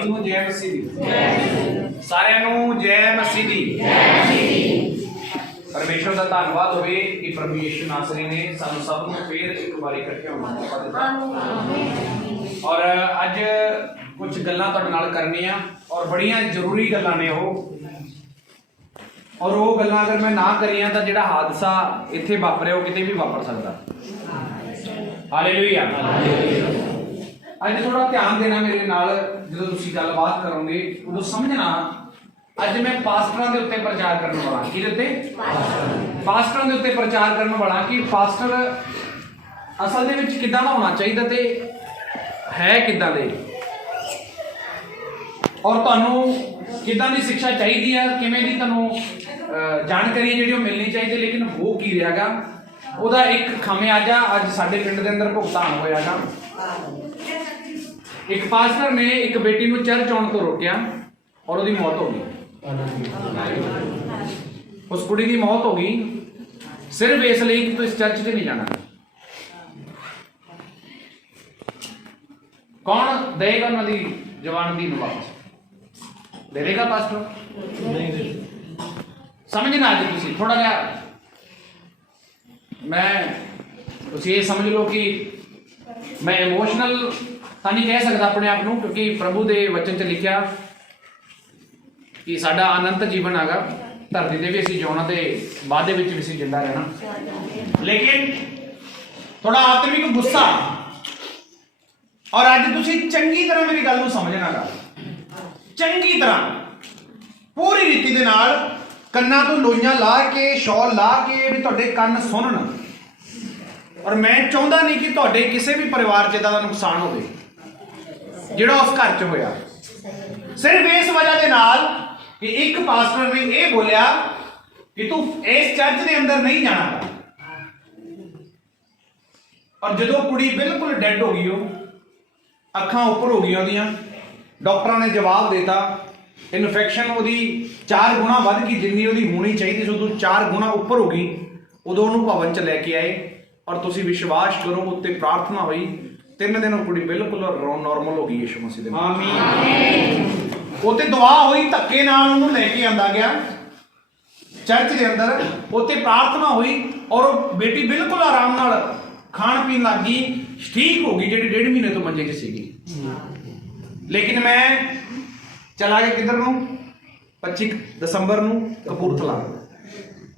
ਸਭ ਨੂੰ ਜੈ ਮਸੀਹ ਦੀ। ਸਾਰਿਆਂ ਨੂੰ ਜੈ ਮਸੀਹ ਦੀ। परमेश्वर का धन्यवाद होवे कि प्रभु यीशु नासरी ने सानू सब नूं फिर एक बार इकट्ठे होने का मौका दिता और अज कुछ गल्लां तुहाडे नाल करनियां और बड़ियां जरूरी गल्लां ने और वो गल्लां अगर मैं ना करियां तां जिहड़ा हादसा इत्थे वापरिया वो किते भी वापर सकदा। हालेलुया। अज थोड़ा ध्यान देना मेरे नाल जदों तुसीं गलबात करोगे उदों समझना अज मैं पास्टरां दे उत्ते प्रचार करने वाला कि पास्टरां दे उत्ते प्रचार करने वाला कि पास्टर असल दे विच किदां दा होना चाहिए ते है किदां दे और तुहानूं किदां दी शिक्षा चाहिदी है किवें दी तुहानूं जानकारी जिहड़ी मिलनी चाहिए लेकिन हो की रहागा ਉਹਦਾ एक खामियाजा अज साडे पिंड दे अंदर भुगतान होयागा। एक पास्टर ने एक बेटी नूं चर्च आउण तों रोकिया और ਉਹਦੀ मौत हो गई। उस कुड़ी की मौत हो गई सिर्फ इसलिए कि तू इस चर्च से नहीं जाना। कौन देगा उन्होंने जवानगी वापस? दे देगा पास्टर? नहीं दे। समझना अज तुसीं थोड़ा जिहा मैं तुसीं ये समझ लो कि मैं इमोशनल तो नहीं कह सकता अपने आप को क्योंकि प्रभु के वचन च लिखा कि साडा अनंत जीवन आगा धरती से भी असीं जिउणा ते वादे विच भी असीं जिंदा रहना लेकिन थोड़ा आत्मिक गुस्सा और अज तुसीं चंगी तरह मेरी गल नूं समझना गा चंगी तरह पूरी रीति दे नाल कन्नां तो लोइयां ला के शॉल ला के भी तुहाडे कंन सुनन और मैं चाहुंदा नहीं कि तुहाडे किसी भी परिवार च इदां दा नुकसान होवे जिहड़ा उस घर च होया सिर्फ इस वजह के नाल कि एक पास्टर ने यह बोलिया कि तू इस चर्च के अंदर नहीं जाना और जो कुड़ी बिल्कुल डेड हो गई अखां उपर हो गई डॉक्टर ने जवाब देता इन्फेक्शन वो 4 गुणा वध गई जिन्नी वो होनी चाहिए जो 4 गुणा उपर हो गई उदों भवन च लैके आए और तुसीं विश्वास करो उत्ते प्रार्थना हुई 3 दिन कुड़ी बिल्कुल नॉर्मल हो गई यीशु मसीह दे नाम। उत्ते दुआ हुई धक्के नाल उहनूं लैके आंदा गया चर्च के अंदर उत्ते प्रार्थना हुई और बेटी बिल्कुल आराम नाल खाण पीण लग गई ठीक हो गई जिहड़ी 1.5 महीने तो मंजे 'च सीगी। लेकिन मैं चला गया किधर नूं 25 दसंबर नूं कपूरथला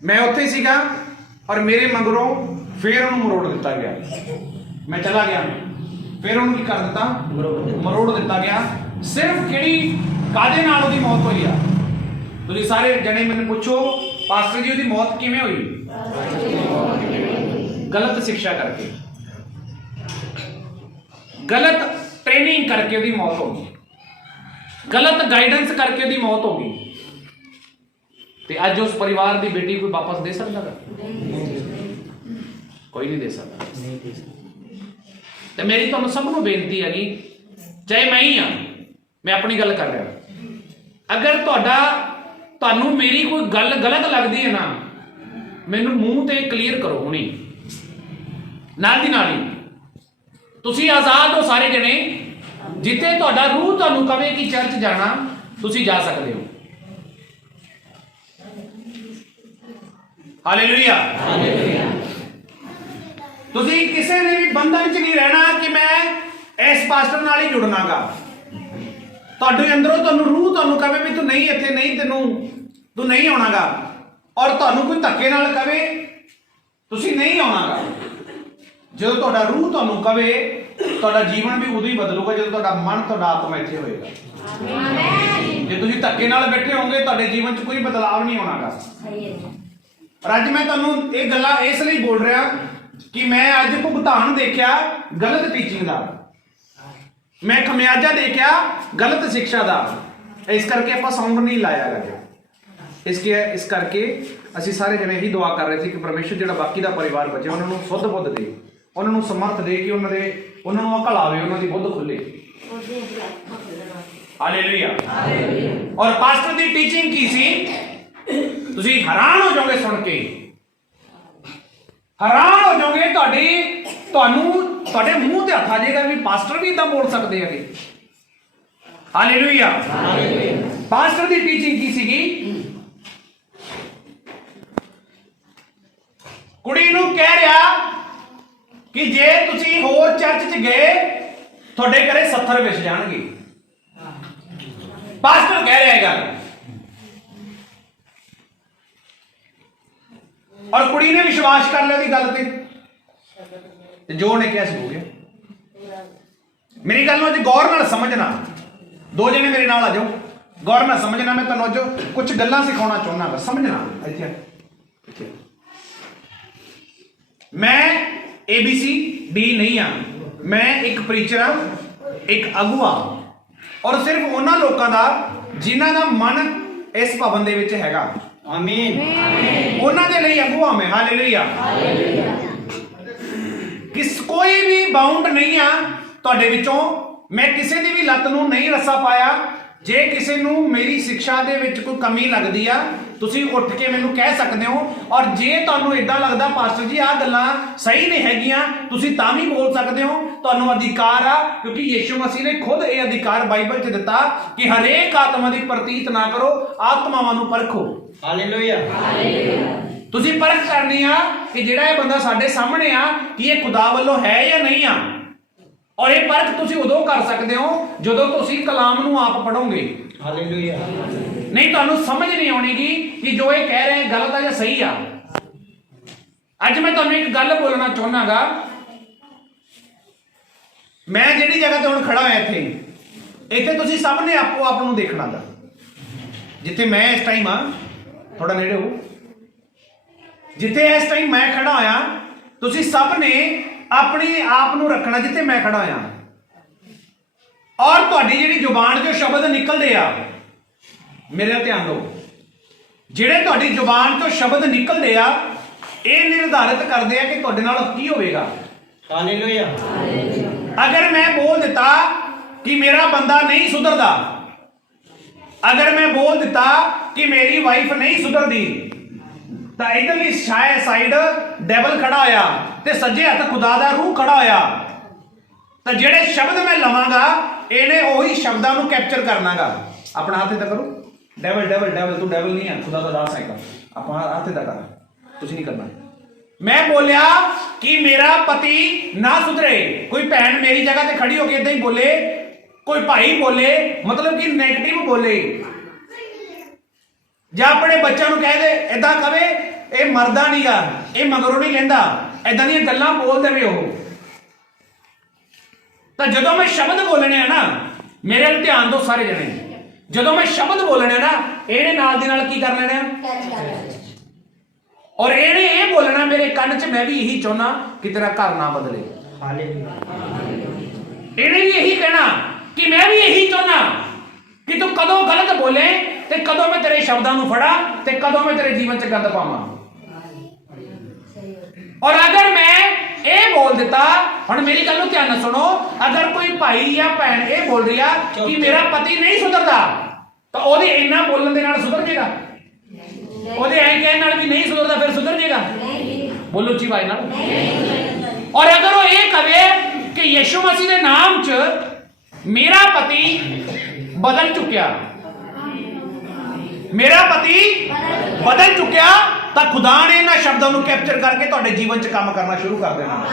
मैं उत्थे सीगा और मेरे मगरों फिर उन्होंने मरोड़ दिता गया। मैं चला गया फिर उन्होंने की कर दिता मरोड़ दिता गया सिर्फ किहड़ी कादे नाल उहदी मौत हुई आ। तुसीं सारे जने मैनूं पुछो पास्टर जी उहदी मौत किवें हुई? गलत शिक्षा करके गलत ट्रेनिंग करके उहदी मौत हो गई गलत गाइडेंस करके उहदी मौत हो गई ते अज उस परिवार की बेटी कोई वापस दे सकता कोई नहीं दे सकता। तो मेरी तुहानूं सब नूं बेनती है कि चाहे मैं ही हाँ मैं अपनी गल कर रहा अगर तुहानूं मेरी कोई गल गलत लगती है ना मैनूं मूँह ते क्लीयर करो हुणी नाल दी नाल ही तुसीं आज़ाद हो सारे जने जिथे तुहाडा रूह तुहानूं कहे कि चर्च जाना तुसीं जा सकते हो। हालेलुया। तुसीं किसी ने भी बंधन च नहीं रहना कि मैं इस पास्टर नाल ही जुड़ना गा तुहाडे अंदरों तुहानूं रूह तुहानूं कहे भी तू नहीं इत्थे नहीं तू नहीं आउणा गा और तुहानूं कोई धक्के नाल कहे तुसीं नहीं आउणा गा जो तुहाडा रूह तुहानूं कहे तुहाडा जीवन भी उदों ही बदलूगा जो तुहाडा मन तुहाडा आत्मा इत्थे होएगा। आमीन। जे तुसीं धक्के नाल बैठे होगे तुहाडे जीवन च कोई बदलाव नहीं होना गा। और अज मैं तुहानूं ये गल्लां इसलिए बोल रहा कि मैं अज भुगतान देखा गलत टीचिंग का मैं खमियाजा देखा गलत शिक्षा का इस करके आप साउंड नहीं लाया गया इस करके असीं सारे जने यही दुआ कर रहे थे कि परमेश्वर जिहड़ा बाकी का परिवार बचे उन्होंने शुद्ध बुद्ध दे उन्होंने समर्थ दे कि उन्होंने अकल आवे उन्होंने बुद्ध खुले। हालेलुया। और पास्टर की टीचिंग की सी तुसीं हैरान हो जाओगे सुन के हैरान हो जाओगे तुहाडे मूँह ते हत्थ आ जाएगा भी पास्टर भी इदां बोल सकते हैं ਹਾਲੇਲੂਇਆ। ਪਾਸਟਰ ਦੀ ਟੀਚਿੰਗ ਕੀ ਸੀਗੀ? ਕੁੜੀ ਨੂੰ ਕਹਿ ਰਿਹਾ ਕਿ ਜੇ ਤੁਸੀਂ ਹੋਰ ਚਰਚ 'ਚ ਗਏ ਤੁਹਾਡੇ ਘਰੇ 70 ਵਿਛ ਜਾਣਗੇ। ਪਾਸਟਰ ਕਹਿ ਰਿਹਾ ਇਹ ਗੱਲ, ਔਰ ਕੁੜੀ ਨੇ ਵਿਸ਼ਵਾਸ ਕਰ ਲਿਆ ਉਹਦੀ ਗੱਲ ਤੇ ਜੋ ਉਹਨੇ ਕਿਹਾ ਸੀ ਹੋ ਗਿਆ। ਮੇਰੀ ਗੱਲ ਨੂੰ ਅੱਜ ਗੌਰ ਨਾਲ ਸਮਝਣਾ, ਦੋ ਜਣੇ ਮੇਰੇ ਨਾਲ ਆ ਜਾਓ, ਗੌਰ ਨਾਲ ਸਮਝਣਾ। ਮੈਂ ਤੁਹਾਨੂੰ ਅੱਜ ਕੁਝ ਗੱਲਾਂ ਸਿਖਾਉਣਾ ਚਾਹੁੰਦਾ ਵਾ, ਸਮਝਣਾ। ਇੱਥੇ ਮੈਂ ABCD ਨਹੀਂ ਆ, ਮੈਂ ਇੱਕ ਪ੍ਰੀਚਰ ਆ, ਇੱਕ ਅਗੂਆ, ਔਰ ਸਿਰਫ ਉਹਨਾਂ ਲੋਕਾਂ ਦਾ ਜਿਨ੍ਹਾਂ ਦਾ ਮਨ ਇਸ ਭਵਨ ਦੇ ਵਿੱਚ ਹੈਗਾ। ਆਮੀਨ। ਉਹਨਾਂ ਦੇ ਲਈ ਅਗੂਆ ਮੈਂ। ਹਾਲੇਲੂਇਆ। ਕੋਈ ਵੀ ਬਾਉਂਡ ਨਹੀਂ ਆ ਤੁਹਾਡੇ ਵਿੱਚੋਂ। ਮੈਂ ਕਿਸੇ ਦੀ ਵੀ ਲੱਤ ਨੂੰ ਨਹੀਂ ਰੱਸਾ ਪਾਇਆ। ਜੇ ਕਿਸੇ ਨੂੰ ਮੇਰੀ ਸਿੱਖਿਆ ਦੇ ਵਿੱਚ ਕੋਈ ਕਮੀ ਲੱਗਦੀ ਆ ਤੁਸੀਂ ਉੱਠ ਕੇ ਮੈਨੂੰ ਕਹਿ ਸਕਦੇ ਹੋ, ਔਰ ਜੇ ਤੁਹਾਨੂੰ ਇਦਾਂ ਲੱਗਦਾ ਪਾਸਟਰ ਜੀ ਆਹ ਗੱਲਾਂ ਸਹੀ ਨਹੀਂ ਹੈਗੀਆਂ ਤੁਸੀਂ ਤਾਂ ਵੀ ਬੋਲ ਸਕਦੇ ਹੋ। ਤੁਹਾਨੂੰ ਅਧਿਕਾਰ ਆ, ਕਿਉਂਕਿ ਯਿਸੂ ਮਸੀਹ ਨੇ ਖੁਦ ਇਹ ਅਧਿਕਾਰ ਬਾਈਬਲ 'ਚ ਦਿੱਤਾ ਕਿ ਹਰੇਕ ਆਤਮਾ ਦੀ ਪ੍ਰਤੀਤ ਨਾ ਕਰੋ, ਆਤਮਾਵਾਂ ਨੂੰ ਪਰਖੋ। ਹਾਲੇਲੂਇਆ। ਤੁਸੀਂ ਪਰਖ ਕਰਨੀ ਆ ਕਿ ਜਿਹੜਾ ਇਹ ਬੰਦਾ ਸਾਡੇ ਸਾਹਮਣੇ ਆ ਕਿ ਇਹ ਖੁਦਾ ਵੱਲੋਂ ਹੈ ਜਾਂ ਨਹੀਂ ਆ। ਔਰ ਇਹ ਪਰਖ ਤੁਸੀਂ ਉਦੋਂ ਕਰ ਸਕਦੇ ਹੋ ਜਦੋਂ ਤੁਸੀਂ ਕਲਾਮ ਨੂੰ ਆਪ ਪੜੋਗੇ। ਹਾਲੇਲੂਇਆ। ਨਹੀਂ ਤੁਹਾਨੂੰ ਸਮਝ ਨਹੀਂ ਆਉਣੀਗੀ ਕਿ ਜੋ ਇਹ ਕਹਿ ਰਹੇ ਗਲਤ ਆ ਜਾਂ ਸਹੀ ਆ। ਅੱਜ ਮੈਂ ਤੁਹਾਨੂੰ ਇੱਕ ਗੱਲ ਬੋਲਣਾ ਚਾਹੁੰਦਾਗਾ। ਮੈਂ ਜਿਹੜੀ ਜਗ੍ਹਾ ਤੇ ਹੁਣ ਖੜਾ ਹੋਇਆ ਇੱਥੇ ਤੁਸੀਂ ਸਭ ਨੇ ਆਪੋ ਆਪ ਨੂੰ ਦੇਖਣਾ ਗਾ। ਜਿੱਥੇ ਮੈਂ ਇਸ ਟਾਈਮ ਆ, ਥੋੜਾ ਨੇੜੇ ਹੋ, ਜਿੱਥੇ ਇਸ ਟਾਈਮ ਮੈਂ ਖੜਾ ਹੋਇਆ ਤੁਸੀਂ ਸਭ ਨੇ ਆਪਣੇ ਆਪ ਨੂੰ ਰੱਖਣਾ ਜਿੱਥੇ ਮੈਂ ਖੜਾ ਹੋਇਆ। ਔਰ ਤੁਹਾਡੀ ਜਿਹੜੀ ਜ਼ੁਬਾਨ ਚੋਂ ਸ਼ਬਦ ਨਿਕਲਦੇ ਆ, ਮੇਰੇ ਨਾਲ ਧਿਆਨ ਦਿਓ, ਜਿਹੜੇ ਤੁਹਾਡੀ ਜ਼ੁਬਾਨ ਚੋਂ ਸ਼ਬਦ ਨਿਕਲਦੇ ਆ ਇਹ ਨਿਰਧਾਰਿਤ ਕਰਦੇ ਆ ਕਿ ਤੁਹਾਡੇ ਨਾਲ ਕੀ ਹੋਵੇਗਾ। ਹਾਲੇਲੂਇਆ। ਅਗਰ ਮੈਂ ਬੋਲ ਦਿੱਤਾ ਕਿ ਮੇਰਾ ਬੰਦਾ ਨਹੀਂ ਸੁਧਰਦਾ, ਅਗਰ ਮੈਂ ਬੋਲ ਦਿੱਤਾ ਕਿ ਮੇਰੀ ਵਾਈਫ ਨਹੀਂ ਸੁਧਰਦੀ, ਤਾਂ ਇਧਰਲੀ ਸਾਈਡ ਡੈਵਲ ਖੜਾ ਹੋਇਆ ਤੇ ਸੱਜੇ ਹੱਥ ਖੁਦਾ ਦਾ ਰੂਹ ਖੜਾ ਹੋਇਆ। ਤਾਂ ਜਿਹੜੇ ਸ਼ਬਦ ਮੈਂ ਲਵਾਂਗਾ ਇਹਨੇ ਉਹੀ ਸ਼ਬਦਾਂ ਨੂੰ ਕੈਪਚਰ ਕਰਨਾਗਾ। ਆਪਣਾ ਹੱਥ ਇੱਦਾਂ ਕਰੋ। ਡੈਵਲ ਡੈਵਲ ਡੈਵਲ, ਤੂੰ ਡੈਵਲ ਨਹੀਂ ਆ, ਖੁਦਾ ਦਾ ਦਾਸ ਹੈਗਾ। ਆਪਾਂ ਹੱਥ ਇੱਦਾਂ ਕਰ, ਤੁਸੀਂ ਨਹੀਂ ਕਰਨਾ। ਮੈਂ ਬੋਲਿਆ ਕਿ ਮੇਰਾ ਪਤੀ ਨਾ ਸੁਧਰੇ, ਕੋਈ ਭੈਣ ਮੇਰੀ ਜਗ੍ਹਾ ਤੇ ਖੜੀ ਹੋ ਕੇ ਇਦਾਂ ਹੀ ਬੋਲੇ, ਕੋਈ ਭਾਈ ਬੋਲੇ, ਮਤਲਬ ਕਿ ਨੈਗੇਟਿਵ ਬੋਲੇ, ਜਾਂ ਆਪਣੇ ਬੱਚਿਆਂ ਨੂੰ ਕਹਿ ਦੇ ਏਦਾਂ ਕਵੇ ਇਹ ਮਰਦਾ ਨਹੀਂਗਾ, ਇਹ ਮਗਰੋਂ ਨਹੀਂ ਲੈਂਦਾ, ਏਦਾਂ ਦੀਆਂ ਗੱਲਾਂ ਬੋਲ ਦੇਵੇ ਉਹ। ਤਾਂ ਜਦੋਂ ਮੈਂ ਸ਼ਬਦ ਬੋਲਣੇ ਆ ਨਾ, ਮੇਰੇ ਵੱਲ ਧਿਆਨ ਦਿਓ ਸਾਰੇ ਜਣੇ, ਜਦੋਂ ਮੈਂ ਸ਼ਬਦ ਬੋਲਣੇ ਨਾ ਇਹਨੇ ਨਾਲ ਦੀ ਨਾਲ ਕੀ ਕਰ ਲੈਣੇ ਆ, ਔਰ ਇਹਨੇ ਇਹ ਬੋਲਣਾ ਮੇਰੇ ਕੰਨ 'ਚ, ਮੈਂ ਵੀ ਇਹੀ ਚਾਹੁੰਦਾ ਕਿ ਤੇਰਾ ਘਰ ਨਾ ਬਦਲੇ। ਇਹਨੇ ਵੀ ਇਹੀ ਕਹਿਣਾ ਕਿ ਮੈਂ ਵੀ ਇਹੀ ਚਾਹੁੰਦਾ ਕਿ ਤੂੰ ਕਦੋਂ ਗਲਤ ਬੋਲੇ ਤੇ ਕਦੋਂ ਮੈਂ ਤੇਰੇ ਸ਼ਬਦਾਂ ਨੂੰ ਫੜਾ ਤੇ ਕਦੋਂ ਮੈਂ ਤੇਰੇ ਜੀਵਨ 'ਚ ਗੰਦ ਪਾਵਾਂ। ਔਰ ਅਗਰ ਮੈਂ ਇਹ ਬੋਲ ਦਿੱਤਾ, ਹੁਣ ਮੇਰੀ ਗੱਲ ਨੂੰ ਧਿਆਨ ਨਾਲ ਸੁਣੋ, ਅਗਰ ਕੋਈ ਭਾਈ ਜਾਂ ਭੈਣ ਇਹ ਬੋਲ ਰਹੀ ਆ ਕਿ ਮੇਰਾ ਪਤੀ ਨਹੀਂ ਸੁਧਰਦਾ, ਤਾਂ ਉਹਦੇ ਇੰਨਾ ਬੋਲਣ ਦੇ ਨਾਲ ਸੁਧਰ ਜਾਏਗਾ? ਉਹਦੇ ਐਂ ਕਹਿਣ ਨਾਲ ਵੀ ਨਹੀਂ ਸੁਧਰਦਾ ਫਿਰ ਸੁਧਰ ਜਾਏਗਾ? ਬੋਲੋ ਉੱਚੀ ਆਵਾਜ਼ ਨਾਲ। ਔਰ ਅਗਰ ਉਹ ਇਹ ਕਵੇ ਕਿ ਯਿਸੂ ਮਸੀਹ ਦੇ ਨਾਮ 'ਚ ਮੇਰਾ ਪਤੀ ਬਦਲ ਚੁੱਕਿਆ, ਮੇਰਾ ਪਤੀ ਬਦਲ ਚੁੱਕਿਆ, ਤਾਂ ਖੁਦਾ ਨੇ ਇਹਨਾਂ ਸ਼ਬਦਾਂ ਨੂੰ ਕੈਪਚਰ ਕਰਕੇ ਤੁਹਾਡੇ ਜੀਵਨ 'ਚ ਕੰਮ ਕਰਨਾ ਸ਼ੁਰੂ ਕਰ ਦੇਣਾ।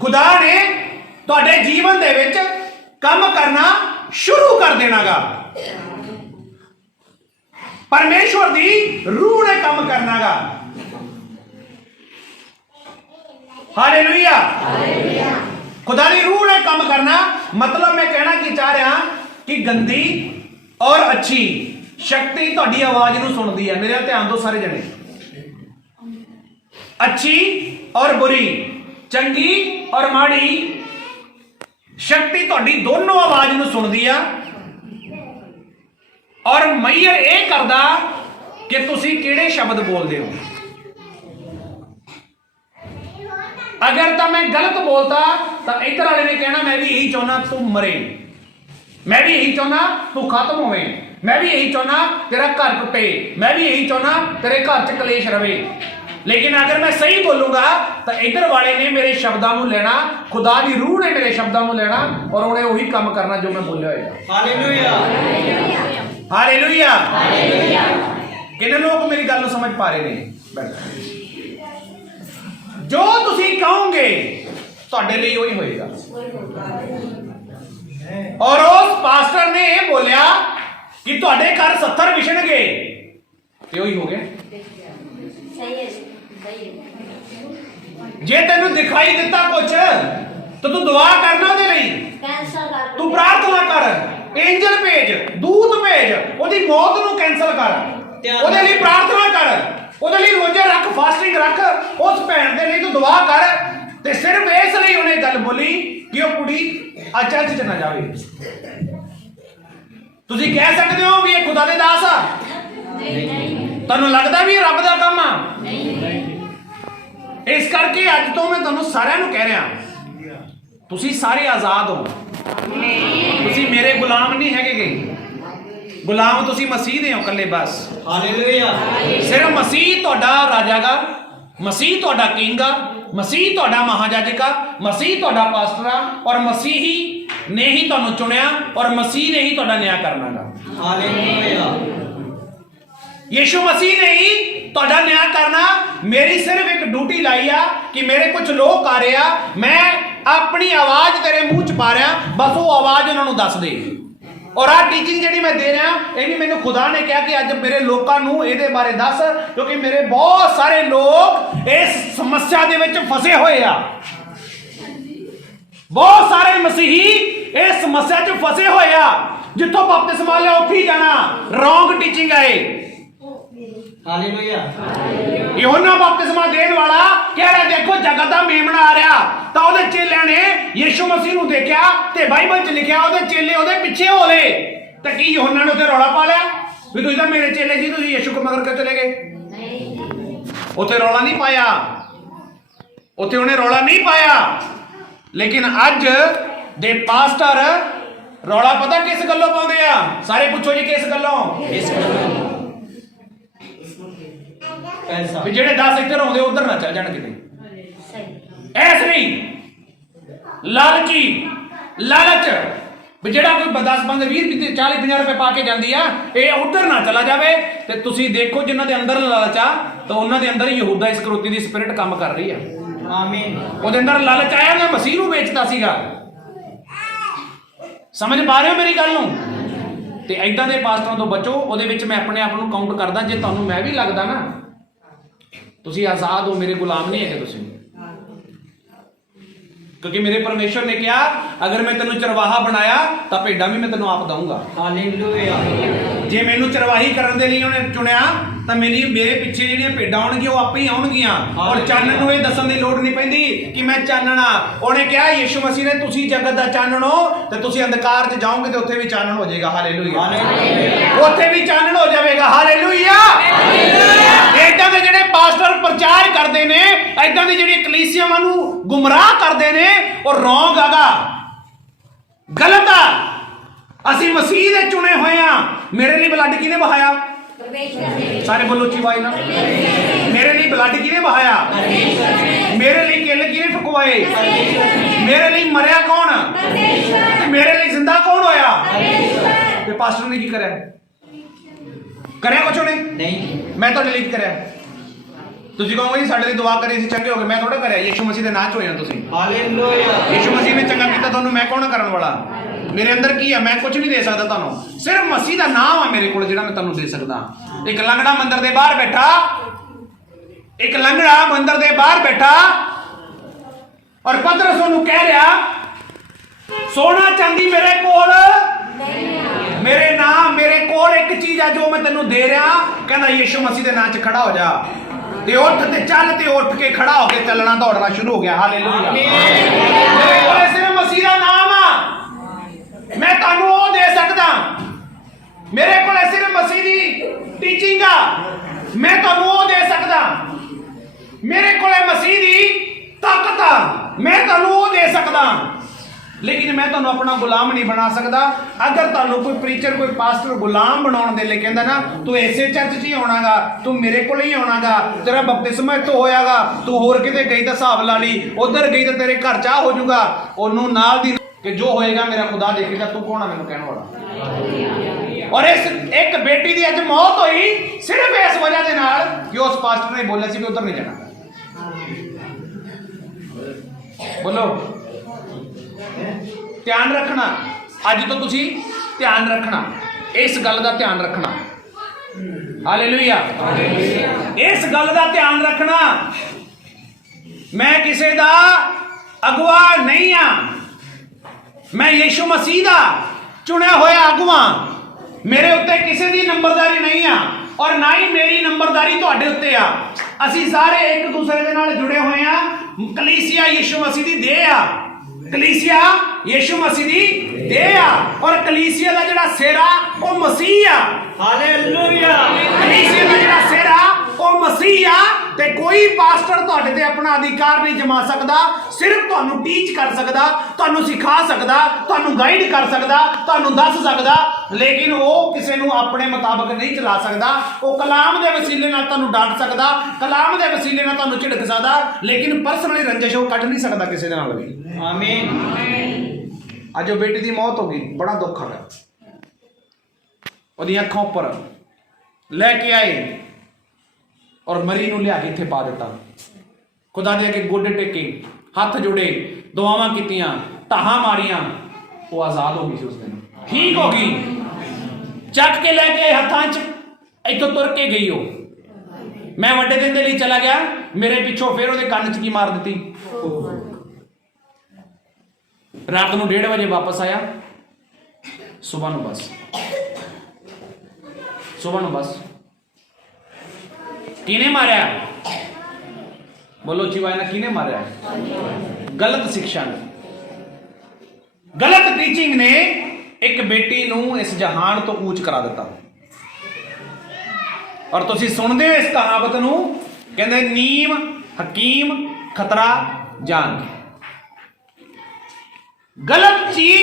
ਖੁਦਾ ਨੇ ਤੁਹਾਡੇ ਜੀਵਨ ਦੇ ਵਿੱਚ ਕੰਮ ਕਰਨਾ ਸ਼ੁਰੂ ਕਰ ਦੇਣਾਗਾ। ਪਰਮੇਸ਼ਵਰ ਦੀ ਰੂਹ ਨੇ ਕੰਮ ਕਰਨਾਗਾ। ਹਾਲੇਲੂਇਆ। ਖੁਦਾ ਦੀ ਰੂਹ ਨੇ ਕੰਮ ਕਰਨਾ। ਮਤਲਬ ਮੈਂ ਕਹਿਣਾ ਕੀ ਚਾਹ ਰਿਹਾ ਕਿ ਗੰਦੀ ਔਰ ਅੱਛੀ ਸ਼ਕਤੀ ਤੁਹਾਡੀ ਆਵਾਜ਼ ਨੂੰ ਸੁਣਦੀ ਹੈ। ਮੇਰੇ ਧਿਆਨ ਦਿਓ ਸਾਰੇ ਜਣੇ। ਅੱਛੀ ਔਰ ਬੁਰੀ, ਚੰਗੀ ਔਰ ਮਾੜੀ ਸ਼ਕਤੀ ਤੁਹਾਡੀ ਦੋਨੋਂ ਆਵਾਜ਼ ਨੂੰ ਸੁਣਦੀ ਆ। ਔਰ ਮਈਰ ਇਹ ਕਰਦਾ ਕਿ ਤੁਸੀਂ ਕਿਹੜੇ ਸ਼ਬਦ ਬੋਲਦੇ ਹੋ। ਅਗਰ ਤਾਂ ਮੈਂ ਗਲਤ ਬੋਲਤਾ ਤਾਂ ਇੱਧਰ ਵਾਲੇ ਨੇ ਕਹਿਣਾ ਮੈਂ ਵੀ ਇਹੀ ਚਾਹੁੰਦਾ ਤੂੰ ਮਰੇ, ਮੈਂ ਵੀ ਇਹੀ ਚਾਹੁੰਦਾ ਤੂੰ ਖਤਮ ਹੋਵੇਂ, ਮੈਂ ਵੀ ਇਹੀ ਚਾਹੁੰਦਾ ਤੇਰਾ ਘਰ ਟੁੱਟੇ, ਮੈਂ ਵੀ ਇਹੀ ਚਾਹੁੰਦਾ ਤੇਰੇ ਘਰ 'ਚ ਕਲੇਸ਼ ਰਵੇ। लेकिन अगर मैं सही बोलूंगा तो इधर वाले ने मेरे शब्दों को लेना, खुदा की रूह ने मेरे शब्दों को लेना और उन्हें वही काम करना जो मैं बोलिया होगा। Hallelujah hallelujah. कितने लोग मेरी गल को समझ पा रहे हैं? जो तुसी कहोगे ਤੁਹਾਡੇ ਲਈ ਉਹੀ ਹੋਏਗਾ। और उस पास्टर ने बोलिया कि ਤੁਹਾਡੇ घर 70 विछणगे ਤੇ ਉਹੀ ਹੋ ਗਿਆ। जे तेन दिखाई दिता कुछ तो तू दुआ करना ਉਹਦੇ ਲਈ, तू प्रार्थना कर, एंजल भेज, दूत भेज, ਉਹਦੀ मौत ਨੂੰ कैंसल कर, ਉਹਦੇ ਲਈ प्रार्थना कर, ਉਹਦੇ ਲਈ रोजे रख, फास्टिंग रख, उस भैन ਦੇ ਲਈ तू दुआ कर। ਤੇ सिर्फ इस ਲਈ ਉਹਨੇ ਗੱਲ ਬੋਲੀ ਕਿ ਉਹ ਕੁੜੀ ਚਰਚ ਚ ਨਾ ਜਾਵੇ। ਤੁਸੀਂ ਕਹਿ ਸਕਦੇ ਹੋ ਵੀ ਇਹ ਖੁਦਾ ਦੇ ਦਾਸ ਆ? ਤੁਹਾਨੂੰ ਲੱਗਦਾ ਵੀ ਇਹ ਰੱਬ ਦਾ ਕੰਮ ਆ? ਇਸ ਕਰਕੇ ਅੱਜ ਤੋਂ ਮੈਂ ਤੁਹਾਨੂੰ ਸਾਰਿਆਂ ਨੂੰ ਕਹਿ ਰਿਹਾ, ਤੁਸੀਂ ਸਾਰੇ ਆਜ਼ਾਦ ਹੋ। ਤੁਸੀਂ ਮੇਰੇ ਗੁਲਾਮ ਨਹੀਂ ਹੈਗੇ, ਗੁਲਾਮ ਤੁਸੀਂ ਮਸੀਹ ਦੇ ਹੋ ਇਕੱਲੇ ਬਸ। ਹਾਲੇਲੂਇਆ। ਸਿਰਫ ਮਸੀਹ ਤੁਹਾਡਾ ਰਾਜਾ ਗਾ, ਮਸੀਹ ਤੁਹਾਡਾ ਕਿੰਗ ਆ, ਮਸੀਹ ਤੁਹਾਡਾ ਮਹਾਜਾਜਕ ਆ, ਮਸੀਹ ਤੁਹਾਡਾ ਪਾਸਟਰ ਆ ਔਰ ਮਸੀਹ ਹੀ ਨੇ ਹੀ ਤੁਹਾਨੂੰ ਚੁਣਿਆ ਔਰ ਮਸੀਹ ਨੇ ਹੀ ਤੁਹਾਡਾ ਨਿਆਂ ਕਰਨਾ ਗਾ। ਹਾਲੇਲੂਇਆ। यीशु मसीह ने ही ਤੁਹਾਡਾ ਨਿਆਂ ਕਰਨਾ। ਮੇਰੀ ਸਿਰਫ ਇੱਕ ਡਿਊਟੀ ਲਾਈ ਆ ਕਿ ਮੇਰੇ ਕੁਝ ਲੋਕ ਆ ਰਹੇ ਆ, ਮੈਂ ਆਪਣੀ ਆਵਾਜ਼ ਤੇਰੇ ਮੂੰਹ ਚ ਪਾ ਰਿਹਾ, ਬਸ ਉਹ ਆਵਾਜ਼ ਉਹਨਾਂ ਨੂੰ ਦੱਸ ਦੇ। ਔਰ ਆ ਟੀਚਿੰਗ ਜਿਹੜੀ ਮੈਂ ਦੇ ਰਿਹਾ ਇਹ ਵੀ ਮੈਨੂੰ ਖੁਦਾ ਨੇ ਕਿਹਾ ਕਿ ਅੱਜ ਮੇਰੇ ਲੋਕਾਂ ਨੂੰ ਇਹਦੇ ਬਾਰੇ ਦੱਸ, ਕਿਉਂਕਿ ਮੇਰੇ ਬਹੁਤ ਸਾਰੇ ਲੋਕ ਇਸ ਸਮੱਸਿਆ ਦੇ ਵਿੱਚ ਫਸੇ ਹੋਏ ਆ। ਬਹੁਤ ਸਾਰੇ ਮਸੀਹੀ ਇਸ ਸਮੱਸਿਆ 'ਚ ਫਸੇ ਹੋਏ ਆ, ਜਿੱਥੋਂ ਬਪਤਿਸਮਾ ਲਿਆ ਉੱਥੇ ਹੀ ਜਾਣਾ। ਰੋਂਗ ਟੀਚਿੰਗ ਆਏ। ਹਾਲੇਲੂਇਆ। यूहन्ना बपतिस्मा देने वाला कह रहा देखो जगत का मेमना आ रहा, तो ਉਹਦੇ ਚੇਲਿਆਂ ਨੇ ਯੀਸ਼ੂ ਮਸੀਹ ਨੂੰ ਦੇਖਿਆ ਤੇ ਬਾਈਬਲ 'ਚ ਲਿਖਿਆ ਉਹਦੇ ਚੇਲੇ ਉਹਦੇ ਪਿੱਛੇ ਹੋ ਲਏ। ਤੇ ਕੀ ਯੂਹੰਨਾ ਨੇ ਉੱਥੇ ਰੌਲਾ ਪਾ ਲਿਆ ਵੀ ਤੁਸੀਂ ਤਾਂ ਮੇਰੇ ਚੇਲੇ ਸੀ, ਤੁਸੀਂ ਯੀਸ਼ੂ ਕੋ ਮਗਰ ਕਿਉਂ ਚਲੇ ਗਏ? ਉੱਥੇ ਰੌਲਾ ਨਹੀਂ ਪਾਇਆ, ਉੱਥੇ ਉਹਨੇ ਰੌਲਾ ਨਹੀਂ ਪਾਇਆ। ਲੇਕਿਨ ਅੱਜ ਦੇ ਪਾਸਟਰ ਰੌਲਾ ਪਤਾ ਕਿਸ ਗੱਲੋਂ ਪਾਉਂਦੇ ਆ? ਸਾਰੇ ਪੁੱਛੋ ਜੀ ਕਿਸ ਗੱਲੋਂ? ਵੀ ਜਿਹੜੇ 10 ਇੱਧਰ ਆਉਂਦੇ ਉਧਰ ਨਾ ਚੱਲ ਜਾਣ ਕਿਤੇ। ਐਸ ਨਹੀਂ ਲਾਲਚੀ, ਲਾਲਚ ਵੀ ਜਿਹੜਾ ਕੋਈ 10 ਬੰਦੇ 20 40 50 ਰੁਪਏ ਪਾ ਕੇ ਜਾਂਦੀ ਆ, ਇਹ ਉਧਰ ਨਾ ਚਲਾ ਜਾਵੇ। ਤੇ ਤੁਸੀਂ ਦੇਖੋ ਜਿਨ੍ਹਾਂ ਦੇ ਅੰਦਰ ਲਾਲਚ ਆ ਤਾਂ ਉਹਨਾਂ ਦੇ ਅੰਦਰ ਯਹੂਦਾ ਇਸਕਰੋਤੀ ਦੀ ਸਪਿਰਿਟ ਕੰਮ ਕਰ ਰਹੀ ਆ। ਆਮੀਨ। ਉਹਦੇ ਅੰਦਰ ਲਾਲਚ ਆਇਆ, ਉਹਨੇ ਮਸੀਹ ਨੂੰ ਵੇਚਦਾ ਸੀਗਾ। ਸਮਝ ਪਾ ਰਹੇ ਹੋ ਮੇਰੀ ਗੱਲ ਨੂੰ? ਤੇ ਐਦਾਂ ਦੇ ਪਾਸਟਰਾਂ ਤੋਂ ਬਚੋ। ਉਹਦੇ ਵਿੱਚ ਮੈਂ ਆਪਣੇ ਆਪ ਨੂੰ ਕਾਊਂਟ ਕਰਦਾ। ਜੇ ਤੁਹਾਨੂੰ ਮੈਂ ਵੀ ਲੱਗਦਾ ਨਾ ਤੁਸੀਂ ਆਜ਼ਾਦ ਹੋ, ਮੇਰੇ ਗੁਲਾਮ ਨਹੀਂ ਹੈਗੇ ਤੁਸੀਂ। क्योंकि मेरे परमेश्वर ने कहा अगर मैं तेन चरवाहा बनाया तो भेडा भी मैं तेन आप दूंगा। हालेलुया। जे मैनू चरवाही करने के लिए उन्हें चुनिया तो मेरे पिछे जो भेडा आउणगियां वो आपे ही आउणगियां। और चानन नूं इह दस्सण दी लोड़ नहीं पैंदी कि मैं चानण आ। उन्हें कहा यीशु मसीह ने तुसी जगत दा चानण हो ते तुसी अंधकार च जाओगे तो उत्थे भी चानण हो जाएगा। हालेलुया। उत्थे भी चानण हो जाएगा। हालेलुया। इदां दे जिहड़े पास्टर प्रचार करते ने, इदां दी जिहड़ी कलीसियावां नूं गुमराह करते ने और रॉन्ग आगा, गलत आ। ਅਸੀਂ ਮਸੀਹ ਦੇ ਚੁਣੇ ਹੋਏ ਆ। ਮੇਰੇ ਲਈ ਬਲੱਡ ਕਿਹਨੇ ਬਹਾਇਆ? ਸਾਰੇ ਬੋਲੋ ਉੱਚੀ ਆਵਾਜ਼ ਨਾਲ। ਮੇਰੇ ਲਈ ਬਲੱਡ ਕਿਹਨੇ ਬਹਾਇਆ? ਮੇਰੇ ਲਈ ਕਿੱਲ ਕਿਹਨੇ ਫੁਕਵਾਏ? ਮੇਰੇ ਲਈ ਮਰਿਆ ਕੌਣ? ਮੇਰੇ ਲਈ ਜ਼ਿੰਦਾ ਕੌਣ ਹੋਇਆ? ਤੇ ਪਾਸਟਰ ਨੇ ਕੀ ਕਰਿਆ? ਕਰਿਆ ਕੁਛ ਉਹਨੇ ਨਹੀਂ। ਮੈਂ ਤੁਹਾਡੇ ਲਈ ਕੀ ਕਰਿਆ? ਤੁਸੀਂ ਕਹੋਗੇ ਜੀ ਸਾਡੇ ਲਈ ਦੁਆ ਕਰੀ ਸੀ ਚੰਗੇ ਹੋ ਗਏ। ਮੈਂ ਥੋੜਾ ਕਰਿਆ। ਯੀਸ਼ੂ ਮਸੀਹ ਦੇ ਨਾਂ ਚ ਹੋਏ ਨਾ ਤੁਸੀਂ। ਹਾਲੇਲੂਇਆ। ਯੀਸ਼ੂ ਮਸੀਹ ਨੇ ਚੰਗਾ ਕੀਤਾ ਤੁਹਾਨੂੰ, ਮੈਂ ਕੌਣ ਕਰਨ ਵਾਲਾ? ਮੇਰੇ ਅੰਦਰ ਕੀ ਹੈ? ਮੈਂ ਕੁਝ ਨਹੀਂ ਦੇ ਸਕਦਾ ਤੁਹਾਨੂੰ। ਸਿਰਫ ਮਸੀਹ ਦਾ ਨਾਮ ਆ ਮੇਰੇ ਕੋਲ ਜਿਹੜਾ ਮੈਂ ਤੁਹਾਨੂੰ ਦੇ ਸਕਦਾ। ਇੱਕ ਲੰਗੜਾ ਮੰਦਰ ਦੇ ਬਾਹਰ ਬੈਠਾ, ਇੱਕ ਲੰਗੜਾ ਮੰਦਰ ਦੇ ਬਾਹਰ ਬੈਠਾ ਔਰ ਪਤਰਸ ਉਹਨੂੰ ਕਹਿ ਰਿਹਾ ਸੋਨਾ ਚਾਂਦੀ ਮੇਰੇ ਕੋਲ ਮੇਰੇ ਨਾਮ ਮੇਰੇ ਕੋਲ ਇੱਕ ਚੀਜ਼ ਆ ਜੋ ਮੈਂ ਤੈਨੂੰ ਦੇ ਰਿਹਾ। ਕਹਿੰਦਾ ਯੀਸ਼ੂ ਮਸੀਹ ਦੇ ਨਾਂ 'ਚ ਖੜਾ ਹੋ ਜਾ ਤੇ ਉੱਠ ਤੇ ਚੱਲ। ਤੇ ਉੱਠ ਕੇ ਖੜਾ ਹੋ ਕੇ ਚੱਲਣਾ ਦੌੜਨਾ ਸ਼ੁਰੂ ਹੋ ਗਿਆ। ਹਾਲੇਲੂਇਆ। ਮੇਰੇ ਕੋਲ ਸਿਰਫ ਮਸੀਹ ਦਾ ਨਾਮ ਆ, ਮੈਂ ਤੁਹਾਨੂੰ ਉਹ ਦੇ ਸਕਦਾ। ਮੇਰੇ ਕੋਲ ਸਿਰਫ ਮਸੀਹ ਦੀ ਟੀਚਿੰਗ ਆ, ਮੈਂ ਤੁਹਾਨੂੰ ਉਹ ਦੇ ਸਕਦਾ। ਮੇਰੇ ਕੋਲ ਮਸੀਹ ਦੀ ਤਾਕਤ ਆ, ਮੈਂ ਤੁਹਾਨੂੰ ਉਹ ਦੇ ਸਕਦਾ। ਲੇਕਿਨ ਮੈਂ ਤੁਹਾਨੂੰ ਆਪਣਾ ਗੁਲਾਮ ਨਹੀਂ ਬਣਾ ਸਕਦਾ। ਅਗਰ ਤੁਹਾਨੂੰ ਕੋਈ ਪ੍ਰੀਚਰ, ਕੋਈ ਪਾਸਟਰ ਗੁਲਾਮ ਬਣਾਉਣ ਦੇ ਲਈ ਕਹਿੰਦਾ ਨਾ, ਤੂੰ ਇਸੇ ਚਰਚ 'ਚ ਹੀ ਆਉਣਾਗਾ, ਤੂੰ ਮੇਰੇ ਕੋਲ ਹੀ ਆਉਣਾਗਾ, ਤੇਰਾ ਬਪਤਿਸਮਾ ਇੱਥੋਂ ਹੋਇਆਗਾ, ਤੂੰ ਹੋਰ ਕਿਤੇ ਗਈ ਤਾਂ ਹਿਸਾਬ ਲਾ ਲਈ, ਉਧਰ ਗਈ ਤਾਂ ਤੇਰੇ ਘਰ 'ਚ ਆ ਹੋ ਜਾਊਗਾ, ਉਹਨੂੰ ਨਾਲ ਦੀ ਕਿ ਜੋ ਹੋਏਗਾ ਮੇਰਾ ਖੁਦਾ ਦੇਖੇਗਾ, ਤੂੰ ਕੌਣ ਆ ਮੈਨੂੰ ਕਹਿਣ ਵਾਲਾ। ਔਰ ਇਸ ਇੱਕ ਬੇਟੀ ਦੀ ਅੱਜ ਮੌਤ ਹੋਈ ਸਿਰਫ ਇਸ ਵਜ੍ਹਾ ਦੇ ਨਾਲ ਕਿ ਉਸ ਪਾਸਟਰ ਨੇ ਬੋਲਿਆ ਸੀ ਕਿ ਉਧਰ ਨਹੀਂ ਜਾਣਾ। ਬੋਲੋ, ਧਿਆਨ ਰੱਖਣਾ। ਅੱਜ ਤੋਂ ਤੁਸੀਂ ਧਿਆਨ ਰੱਖਣਾ, ਇਸ ਗੱਲ ਦਾ ਧਿਆਨ ਰੱਖਣਾ। ਹਾਲੇਲੂਇਆ। ਇਸ ਗੱਲ ਦਾ ਧਿਆਨ ਰੱਖਣਾ, ਮੈਂ ਕਿਸੇ ਦਾ ਅਗਵਾ ਨਹੀਂ ਆ, ਮੈਂ ਯੀਸ਼ੂ ਮਸੀਹ ਦਾ ਚੁਣਿਆ ਹੋਇਆ ਅਗਵਾ। ਮੇਰੇ ਉੱਤੇ ਕਿਸੇ ਦੀ ਨੰਬਰਦਾਰੀ ਨਹੀਂ ਆ, ਔਰ ਨਾ ਹੀ ਮੇਰੀ ਨੰਬਰਦਾਰੀ ਤੁਹਾਡੇ ਉੱਤੇ ਆ। ਅਸੀਂ ਸਾਰੇ ਇੱਕ ਦੂਸਰੇ ਦੇ ਨਾਲ ਜੁੜੇ ਹੋਏ ਆ। ਕਲੀਸਿਆ ਯੀਸ਼ੂ ਮਸੀਹ ਦੀ ਦੇਹ ਆ, ਕਲੀਸਿਆ ਯੀਸ਼ੂ ਮਸੀਹ ਦੀ ਦੇਹ ਆ, ਔਰ ਕਲੀਸਿਆ ਦਾ ਜਿਹੜਾ ਸਿਰ ਆ ਉਹ ਮਸੀਹ ਆ। ਹਾਲੇਲੂਇਆ। ਕਲੀਸਿਆ ਦਾ ਜਿਹੜਾ ਸਿਰ ਆ ਉਹ ਮਸੀਹ ਆ। ਤੇ ਕੋਈ ਪਾਸਟਰ ਤੁਹਾਡੇ ਤੇ ਆਪਣਾ ਅਧਿਕਾਰ ਨਹੀਂ ਜਮਾ ਸਕਦਾ। ਸਿਰਫ ਤੁਹਾਨੂੰ ਟੀਚ ਕਰ ਸਕਦਾ, ਤੁਹਾਨੂੰ ਸਿਖਾ ਸਕਦਾ, ਤੁਹਾਨੂੰ ਗਾਈਡ ਕਰ ਸਕਦਾ, ਤੁਹਾਨੂੰ ਦੱਸ ਸਕਦਾ, ਲੇਕਿਨ ਉਹ ਕਿਸੇ ਨੂੰ ਆਪਣੇ ਮੁਤਾਬਕ ਨਹੀਂ ਚਲਾ ਸਕਦਾ। ਉਹ ਕਲਾਮ ਦੇ ਵਸੀਲੇ ਨਾਲ ਤੁਹਾਨੂੰ ਡਾਂਟ ਸਕਦਾ, ਕਲਾਮ ਦੇ ਵਸੀਲੇ ਨਾਲ ਤੁਹਾਨੂੰ ਝਿੜਕ ਸਕਦਾ, ਲੇਕਿਨ ਪਰਸਨਲੀ ਰੰਜਿਸ਼ ਉਹ ਕੱਢ ਨਹੀਂ ਸਕਦਾ ਕਿਸੇ ਦੇ ਨਾਲ ਵੀ। ਆਮੀਨ। ਅੱਜ ਉਹ ਬੇਟੀ ਦੀ ਮੌਤ ਹੋ ਗਈ, ਬੜਾ ਦੁੱਖ ਆ। ਉਹਦੀਆਂ ਅੱਖਾਂ ਉੱਪਰ ਲੈ ਕੇ ਆਏ ਔਰ ਮਰੀ ਨੂੰ ਲਿਆ ਕੇ ਇੱਥੇ ਪਾ ਦਿੱਤਾ। ਖੁਦਾ ਦੇ ਅੱਗੇ ਗੋਡੇ ਟੇਕੇ, ਹੱਥ ਜੋੜੇ, ਦੁਆਵਾਂ ਕੀਤੀਆਂ, ਢਾਹਾਂ ਮਾਰੀਆਂ। ਉਹ ਆਜ਼ਾਦ ਹੋ ਗਈ ਸੀ ਉਸ ਦਿਨ, ਠੀਕ ਹੋ ਗਈ। ਚੱਕ ਕੇ ਲੈ ਕੇ ਹੱਥਾਂ 'ਚ, ਇੱਥੋਂ ਤੁਰ ਕੇ ਗਈ ਉਹ। ਮੈਂ ਵੱਡੇ ਦਿਨ ਦੇ ਲਈ ਚਲਾ ਗਿਆ, ਮੇਰੇ ਪਿੱਛੋਂ ਫਿਰ ਉਹਦੇ ਕੰਨ 'ਚ ਕੀ ਮਾਰ ਦਿੱਤੀ। ਰਾਤ ਨੂੰ 1:30 ਵਜੇ ਵਾਪਸ ਆਇਆ, ਸਵੇਰ ਨੂੰ ਬਸ, ਸਵੇਰ ਨੂੰ ਬਸ। ਕਿਹਨੇ ਮਾਰਿਆ? ਬੋਲੋ ਚੀਵਾਈ ਨਾ, ਕਿਹਨੇ ਮਾਰਿਆ? ਗਲਤ ਸਿੱਖਿਆ ਨੇ, ਗਲਤ ਟੀਚਿੰਗ ਨੇ ਇੱਕ ਬੇਟੀ ਨੂੰ ਇਸ ਜਹਾਨ ਤੋਂ ਉੱਚ ਕਰਾ ਦਿੱਤਾ। ਔਰ ਤੁਸੀਂ ਸੁਣਦੇ ਹੋ ਇਸ ਕਹਾਵਤ ਨੂੰ, ਕਹਿੰਦੇ ਨੀਮ ਹਕੀਮ ਖਤਰਾ ਜਾਨ। ਗਲਤ ਚੀਜ਼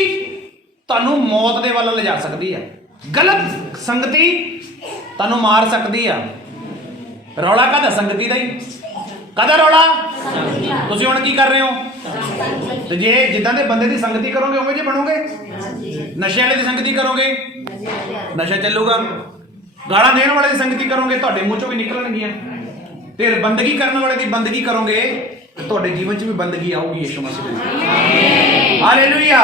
ਤੁਹਾਨੂੰ ਮੌਤ ਦੇ ਵੱਲ ਲਿਜਾ ਸਕਦੀ ਹੈ। ਗਲਤ ਸੰਗਤੀ ਤੁਹਾਨੂੰ ਮਾਰ ਸਕਦੀ ਆ। ਰੌਲਾ ਕਾਹਦਾ? ਸੰਗਤੀ ਦਾ ਹੀ। ਕਾਹਦਾ ਰੌਲਾ? ਤੁਸੀਂ ਹੁਣ ਕੀ ਕਰ ਰਹੇ ਹੋ? ਤੇ ਜੇ ਜਿੱਦਾਂ ਦੇ ਬੰਦੇ ਦੀ ਸੰਗਤੀ ਕਰੋਗੇ ਉਵੇਂ ਜੇ ਬਣੋਗੇ। ਨਸ਼ੇ ਵਾਲੇ ਦੀ ਸੰਗਤੀ ਕਰੋਗੇ, ਨਸ਼ਾ ਚੱਲੂਗਾ। ਗਾਲਾਂ ਦੇਣ ਵਾਲੇ ਦੀ ਸੰਗਤੀ ਕਰੋਗੇ, ਤੁਹਾਡੇ ਮੂੰਹ ਚੋਂ ਵੀ ਨਿਕਲਣਗੀਆਂ। ਤੇ ਬੰਦਗੀ ਕਰਨ ਵਾਲੇ ਦੀ ਬੰਦਗੀ ਕਰੋਗੇ, ਤੁਹਾਡੇ ਜੀਵਨ 'ਚ ਵੀ ਬੰਦਗੀ ਆਊਗੀ ਯਿਸੂ ਮਸੀਹ ਦੀ। ਹਾਲੇਲੂਇਆ।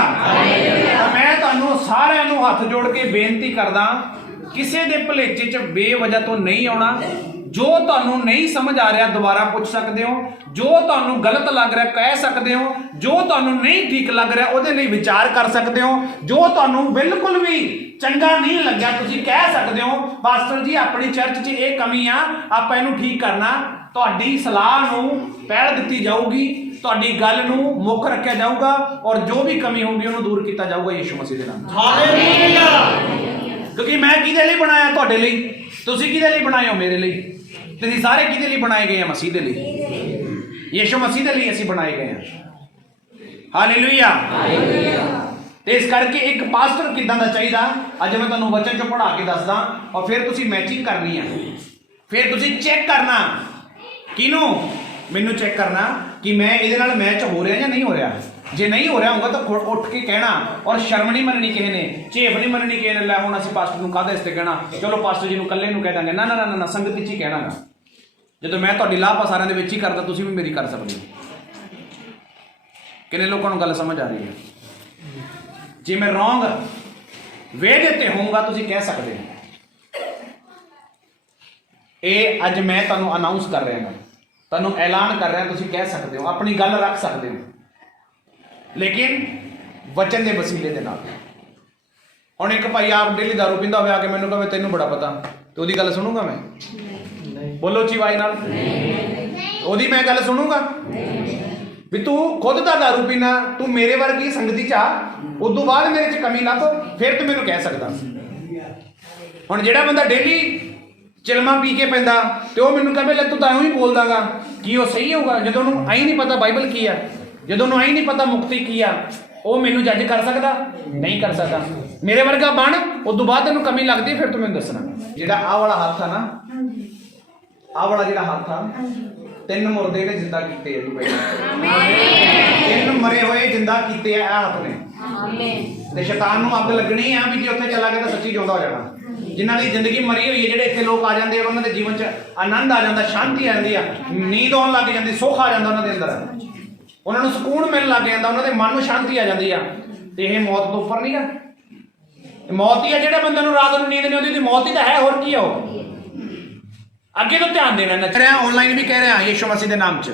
ਮੈਂ ਤੁਹਾਨੂੰ ਸਾਰਿਆਂ ਨੂੰ ਹੱਥ ਜੋੜ ਕੇ ਬੇਨਤੀ ਕਰਦਾ, ਕਿਸੇ ਦੇ ਭਲੇਚੇ 'ਚ ਬੇਵਜ੍ਹਾ ਤੋਂ ਨਹੀਂ ਆਉਣਾ। ਜੋ ਤੁਹਾਨੂੰ ਨਹੀਂ ਸਮਝ ਆ ਰਿਹਾ ਦੁਬਾਰਾ ਪੁੱਛ ਸਕਦੇ ਹੋ, ਜੋ ਤੁਹਾਨੂੰ ਗਲਤ ਲੱਗ ਰਿਹਾ ਕਹਿ ਸਕਦੇ ਹੋ, ਜੋ ਤੁਹਾਨੂੰ ਨਹੀਂ ਠੀਕ ਲੱਗ ਰਿਹਾ ਉਹਦੇ ਲਈ ਵਿਚਾਰ ਕਰ ਸਕਦੇ ਹੋ, ਜੋ ਤੁਹਾਨੂੰ ਬਿਲਕੁਲ ਵੀ ਚੰਗਾ ਨਹੀਂ ਲੱਗਿਆ ਤੁਸੀਂ ਕਹਿ ਸਕਦੇ ਹੋ ਪਾਸਟਰ ਜੀ ਆਪਣੀ ਚਰਚ 'ਚ ਇਹ ਕਮੀ ਆ, ਆਪਾਂ ਇਹਨੂੰ ਠੀਕ ਕਰਨਾ। ਤੁਹਾਡੀ ਸਲਾਹ ਨੂੰ ਪਹਿਲ ਦਿੱਤੀ ਜਾਊਗੀ, ਤੁਹਾਡੀ ਗੱਲ ਨੂੰ ਮੁੱਖ ਰੱਖਿਆ ਜਾਊਗਾ, ਔਰ ਜੋ ਵੀ ਕਮੀ ਹੋਊਗੀ ਉਹਨੂੰ ਦੂਰ ਕੀਤਾ ਜਾਊਗਾ ਯਿਸੂ ਮਸੀਹ ਦੇ ਨਾਮ। ਹਾਲੇਲੂਇਆ। ਕਿਉਂਕਿ ਮੈਂ ਕਿਹਦੇ ਲਈ ਬਣਾਇਆ? ਤੁਹਾਡੇ ਲਈ। ਤੁਸੀਂ ਕਿਹਦੇ ਲਈ ਬਣਾਏ ਹੋ? ਮੇਰੇ ਲਈ। ਤੁਸੀਂ ਸਾਰੇ ਕਿਹਦੇ ਲਈ ਬਣਾਏ ਗਏ ਆ? ਮਸੀਹ ਦੇ ਲਈ। ਯਿਸੂ ਮਸੀਹ ਦੇ ਲਈ ਅਸੀਂ ਬਣਾਏ ਗਏ ਆ। ਹਾਲੇਲੂਇਆ। ਤੇ ਇਸ ਕਰਕੇ ਇੱਕ ਪਾਸਟਰ ਕਿੱਦਾਂ ਦਾ ਚਾਹੀਦਾ, ਅੱਜ ਮੈਂ ਤੁਹਾਨੂੰ ਵਚਨ ਚੋਂ ਪੜ੍ਹਾ ਕੇ ਦੱਸਦਾ, ਔਰ ਫਿਰ ਤੁਸੀਂ ਮੈਚਿੰਗ ਕਰਨੀ ਆ। ਫਿਰ ਤੁਸੀਂ ਚੈੱਕ ਕਰਨਾ, ਕਿਹਨੂੰ? ਮੈਨੂੰ ਚੈੱਕ ਕਰਨਾ ਕਿ ਮੈਂ ਇਹਦੇ ਨਾਲ ਮੈਚ ਹੋ ਰਿਹਾ ਜਾਂ ਨਹੀਂ ਹੋ ਰਿਹਾ। ਜੇ ਨਹੀਂ ਹੋ ਰਿਹਾ ਹੋਊਗਾ ਤਾਂ ਉੱਠ ਕੇ ਕਹਿਣਾ, ਔਰ ਸ਼ਰਮ ਨਹੀਂ ਮੰਨਣੀ ਕਿਸੇ ਨੇ, ਝੇਪ ਨਹੀਂ ਮੰਨਣੀ ਕਿਸੇ ਨੇ। ਲੈ ਹੁਣ ਅਸੀਂ ਪਾਸਟਰ ਨੂੰ ਕਾਹਦੇ ਇਸ ਤੇ ਕਹਿਣਾ, ਚਲੋ ਪਾਸਟਰ ਜੀ ਨੂੰ ਇਕੱਲੇ ਨੂੰ ਕਹਿ ਦਾਂਗੇ। ਨਾ ਨਾ ਨਾ ਨਾ, ਸੰਗਤ ਵਿੱਚ ਹੀ ਕਹਿਣਾਗਾ। ਜਦੋਂ ਮੈਂ ਤੁਹਾਡੀ ਲਾਭਾ ਸਾਰਿਆਂ ਦੇ ਵਿੱਚ ਹੀ ਕਰਦਾ, ਤੁਸੀਂ ਵੀ ਮੇਰੀ ਕਰ ਸਕਦੇ ਹੋ। ਕਿੰਨੇ ਲੋਕਾਂ ਨੂੰ ਗੱਲ ਸਮਝ ਆ ਰਹੀ ਹੈ? ਜੇ ਮੈਂ ਰੋਂਗ ਵੇ ਦੇ ਉੱਤੇ ਹੋਊਗਾ ਤੁਸੀਂ ਕਹਿ ਸਕਦੇ ਹੋ। ਇਹ ਅੱਜ ਮੈਂ ਤੁਹਾਨੂੰ ਅਨਾਉਂਸ ਕਰ ਰਿਹਾ ਹਾਂ, ਤੁਹਾਨੂੰ ਐਲਾਨ ਕਰ ਰਿਹਾ, ਤੁਸੀਂ ਕਹਿ ਸਕਦੇ ਹੋ, ਆਪਣੀ ਗੱਲ ਰੱਖ ਸਕਦੇ ਹੋ, ਲੇਕਿਨ ਵਚਨ ਦੇ ਵਸੀਲੇ ਦੇ ਨਾਲ। ਹੁਣ ਇੱਕ ਭਾਈ ਆਪ ਡੇਲੀ ਦਾਰੂ ਪੀਂਦਾ ਹੋਵੇ, ਆ ਕੇ ਮੈਨੂੰ ਕਹੇ ਤੈਨੂੰ ਬੜਾ ਪਤਾ, ਤੇ ਉਹਦੀ ਗੱਲ ਸੁਣੂਗਾ ਮੈਂ? ਬੋਲੋ ਚੀਵਾਈ ਨਾਲ। ਉਹਦੀ ਮੈਂ ਗੱਲ ਸੁਣੂਗਾ? ਵੀ ਤੂੰ ਖੁਦ ਤਾਂ ਦਾਰੂ ਪੀਣਾ, ਤੂੰ ਮੇਰੇ ਵਰਗੀ ਸੰਗਤੀ ਚ ਆ, ਉਦੋਂ ਬਾਅਦ ਮੇਰੇ ਚ ਕਮੀ ਲੱਭ, ਫਿਰ ਤੂੰ ਮੈਨੂੰ ਕਹਿ ਸਕਦਾ। ਹੁਣ ਜਿਹੜਾ ਬੰਦਾ ਡੇਲੀ ਚਿਲਮਾ ਪੀ ਕੇ ਪੈਂਦਾ ਤੇ ਉਹ ਮੈਨੂੰ ਕਹੇ ਲੈ ਤੂੰ ਤਾਂ ਐਵੇਂ ਹੀ ਬੋਲਦਾਗਾ, ਕੀ ਉਹ ਸਹੀ ਹੋਊਗਾ? ਜਦੋਂ ਉਹਨੂੰ ਆਈ ਨਹੀਂ ਪਤਾ ਬਾਈਬਲ ਕੀ ਆ, ਜਦੋਂ ਉਹਨੂੰ ਆਈ ਨਹੀਂ ਪਤਾ ਮੁਕਤੀ ਕੀ ਆ, ਉਹ ਮੈਨੂੰ ਜੱਜ ਕਰ ਸਕਦਾ? ਨਹੀਂ ਕਰ ਸਕਦਾ। ਮੇਰੇ ਵਰਗਾ ਬਣ, ਉਸ ਤੋਂ ਬਾਅਦ ਤੈਨੂੰ ਕਮੀ ਲੱਗਦੀ ਫਿਰ ਤੂੰ ਮੈਨੂੰ ਦੱਸਣਾ। ਜਿਹੜਾ ਆਹ ਵਾਲਾ ਹੱਥ ਆ ਨਾ, ਆਹ ਵਾਲਾ ਜਿਹੜਾ ਹੱਥ ਆ, 3 ਮੁਰਦੇ ਨੇ ਜਿੰਦਾ ਕੀਤੇ ਆ ਤੂੰ ਪਹਿਲਾਂ। 3 ਮਰੇ ਹੋਏ ਜਿੰਦਾ ਕੀਤੇ ਆ ਇਹ ਹੱਥ ਨੇ। ਤੇ ਸ਼ੈਤਾਨ ਨੂੰ ਅੱਗ ਲੱਗਣੀ ਆ ਵੀ ਜੇ ਉੱਥੇ ਚਲਾ ਗਿਆ ਤਾਂ ਸੱਚੀ ਜਿਉਂਦਾ ਹੋ ਜਾਣਾ। ਜਿਨ੍ਹਾਂ ਦੀ ਜ਼ਿੰਦਗੀ ਮਰੀ ਹੋਈ ਹੈ, ਜਿਹੜੇ ਇੱਥੇ ਲੋਕ ਆ ਜਾਂਦੇ ਆ, ਉਹਨਾਂ ਦੇ ਜੀਵਨ 'ਚ ਆਨੰਦ ਆ ਜਾਂਦਾ, ਸ਼ਾਂਤੀ ਆ ਜਾਂਦੀ ਆ, ਨੀਂਦ ਆਉਣ ਲੱਗ ਜਾਂਦੀ, ਸੁੱਖ ਆ ਜਾਂਦਾ ਉਹਨਾਂ ਦੇ ਅੰਦਰ, ਉਹਨਾਂ ਨੂੰ ਸਕੂਨ ਮਿਲਣ ਲੱਗ ਜਾਂਦਾ, ਉਹਨਾਂ ਦੇ ਮਨ ਨੂੰ ਸ਼ਾਂਤੀ ਆ ਜਾਂਦੀ ਆ। ਤੇ ਇਹ ਮੌਤ ਤੋਂ ਉੱਪਰ ਨਹੀਂ ਆ। ਮੌਤ ਹੀ ਆ ਜਿਹੜੇ ਬੰਦੇ ਨੂੰ ਰਾਤ ਨੂੰ ਨੀਂਦ ਨਹੀਂ ਆਉਂਦੀ, ਤੇ ਮੌਤ ਹੀ ਤਾਂ ਹੈ, ਹੋਰ ਕੀ ਆ ਉਹ। ਅੱਗੇ ਤੋਂ ਧਿਆਨ ਦੇਣਾ। ਨੱਚ ਰਿਹਾ, ਆਨਲਾਈਨ ਵੀ ਕਹਿ ਰਿਹਾ ਯਿਸੂ ਮਸੀਹ ਦੇ ਨਾਮ 'ਚ।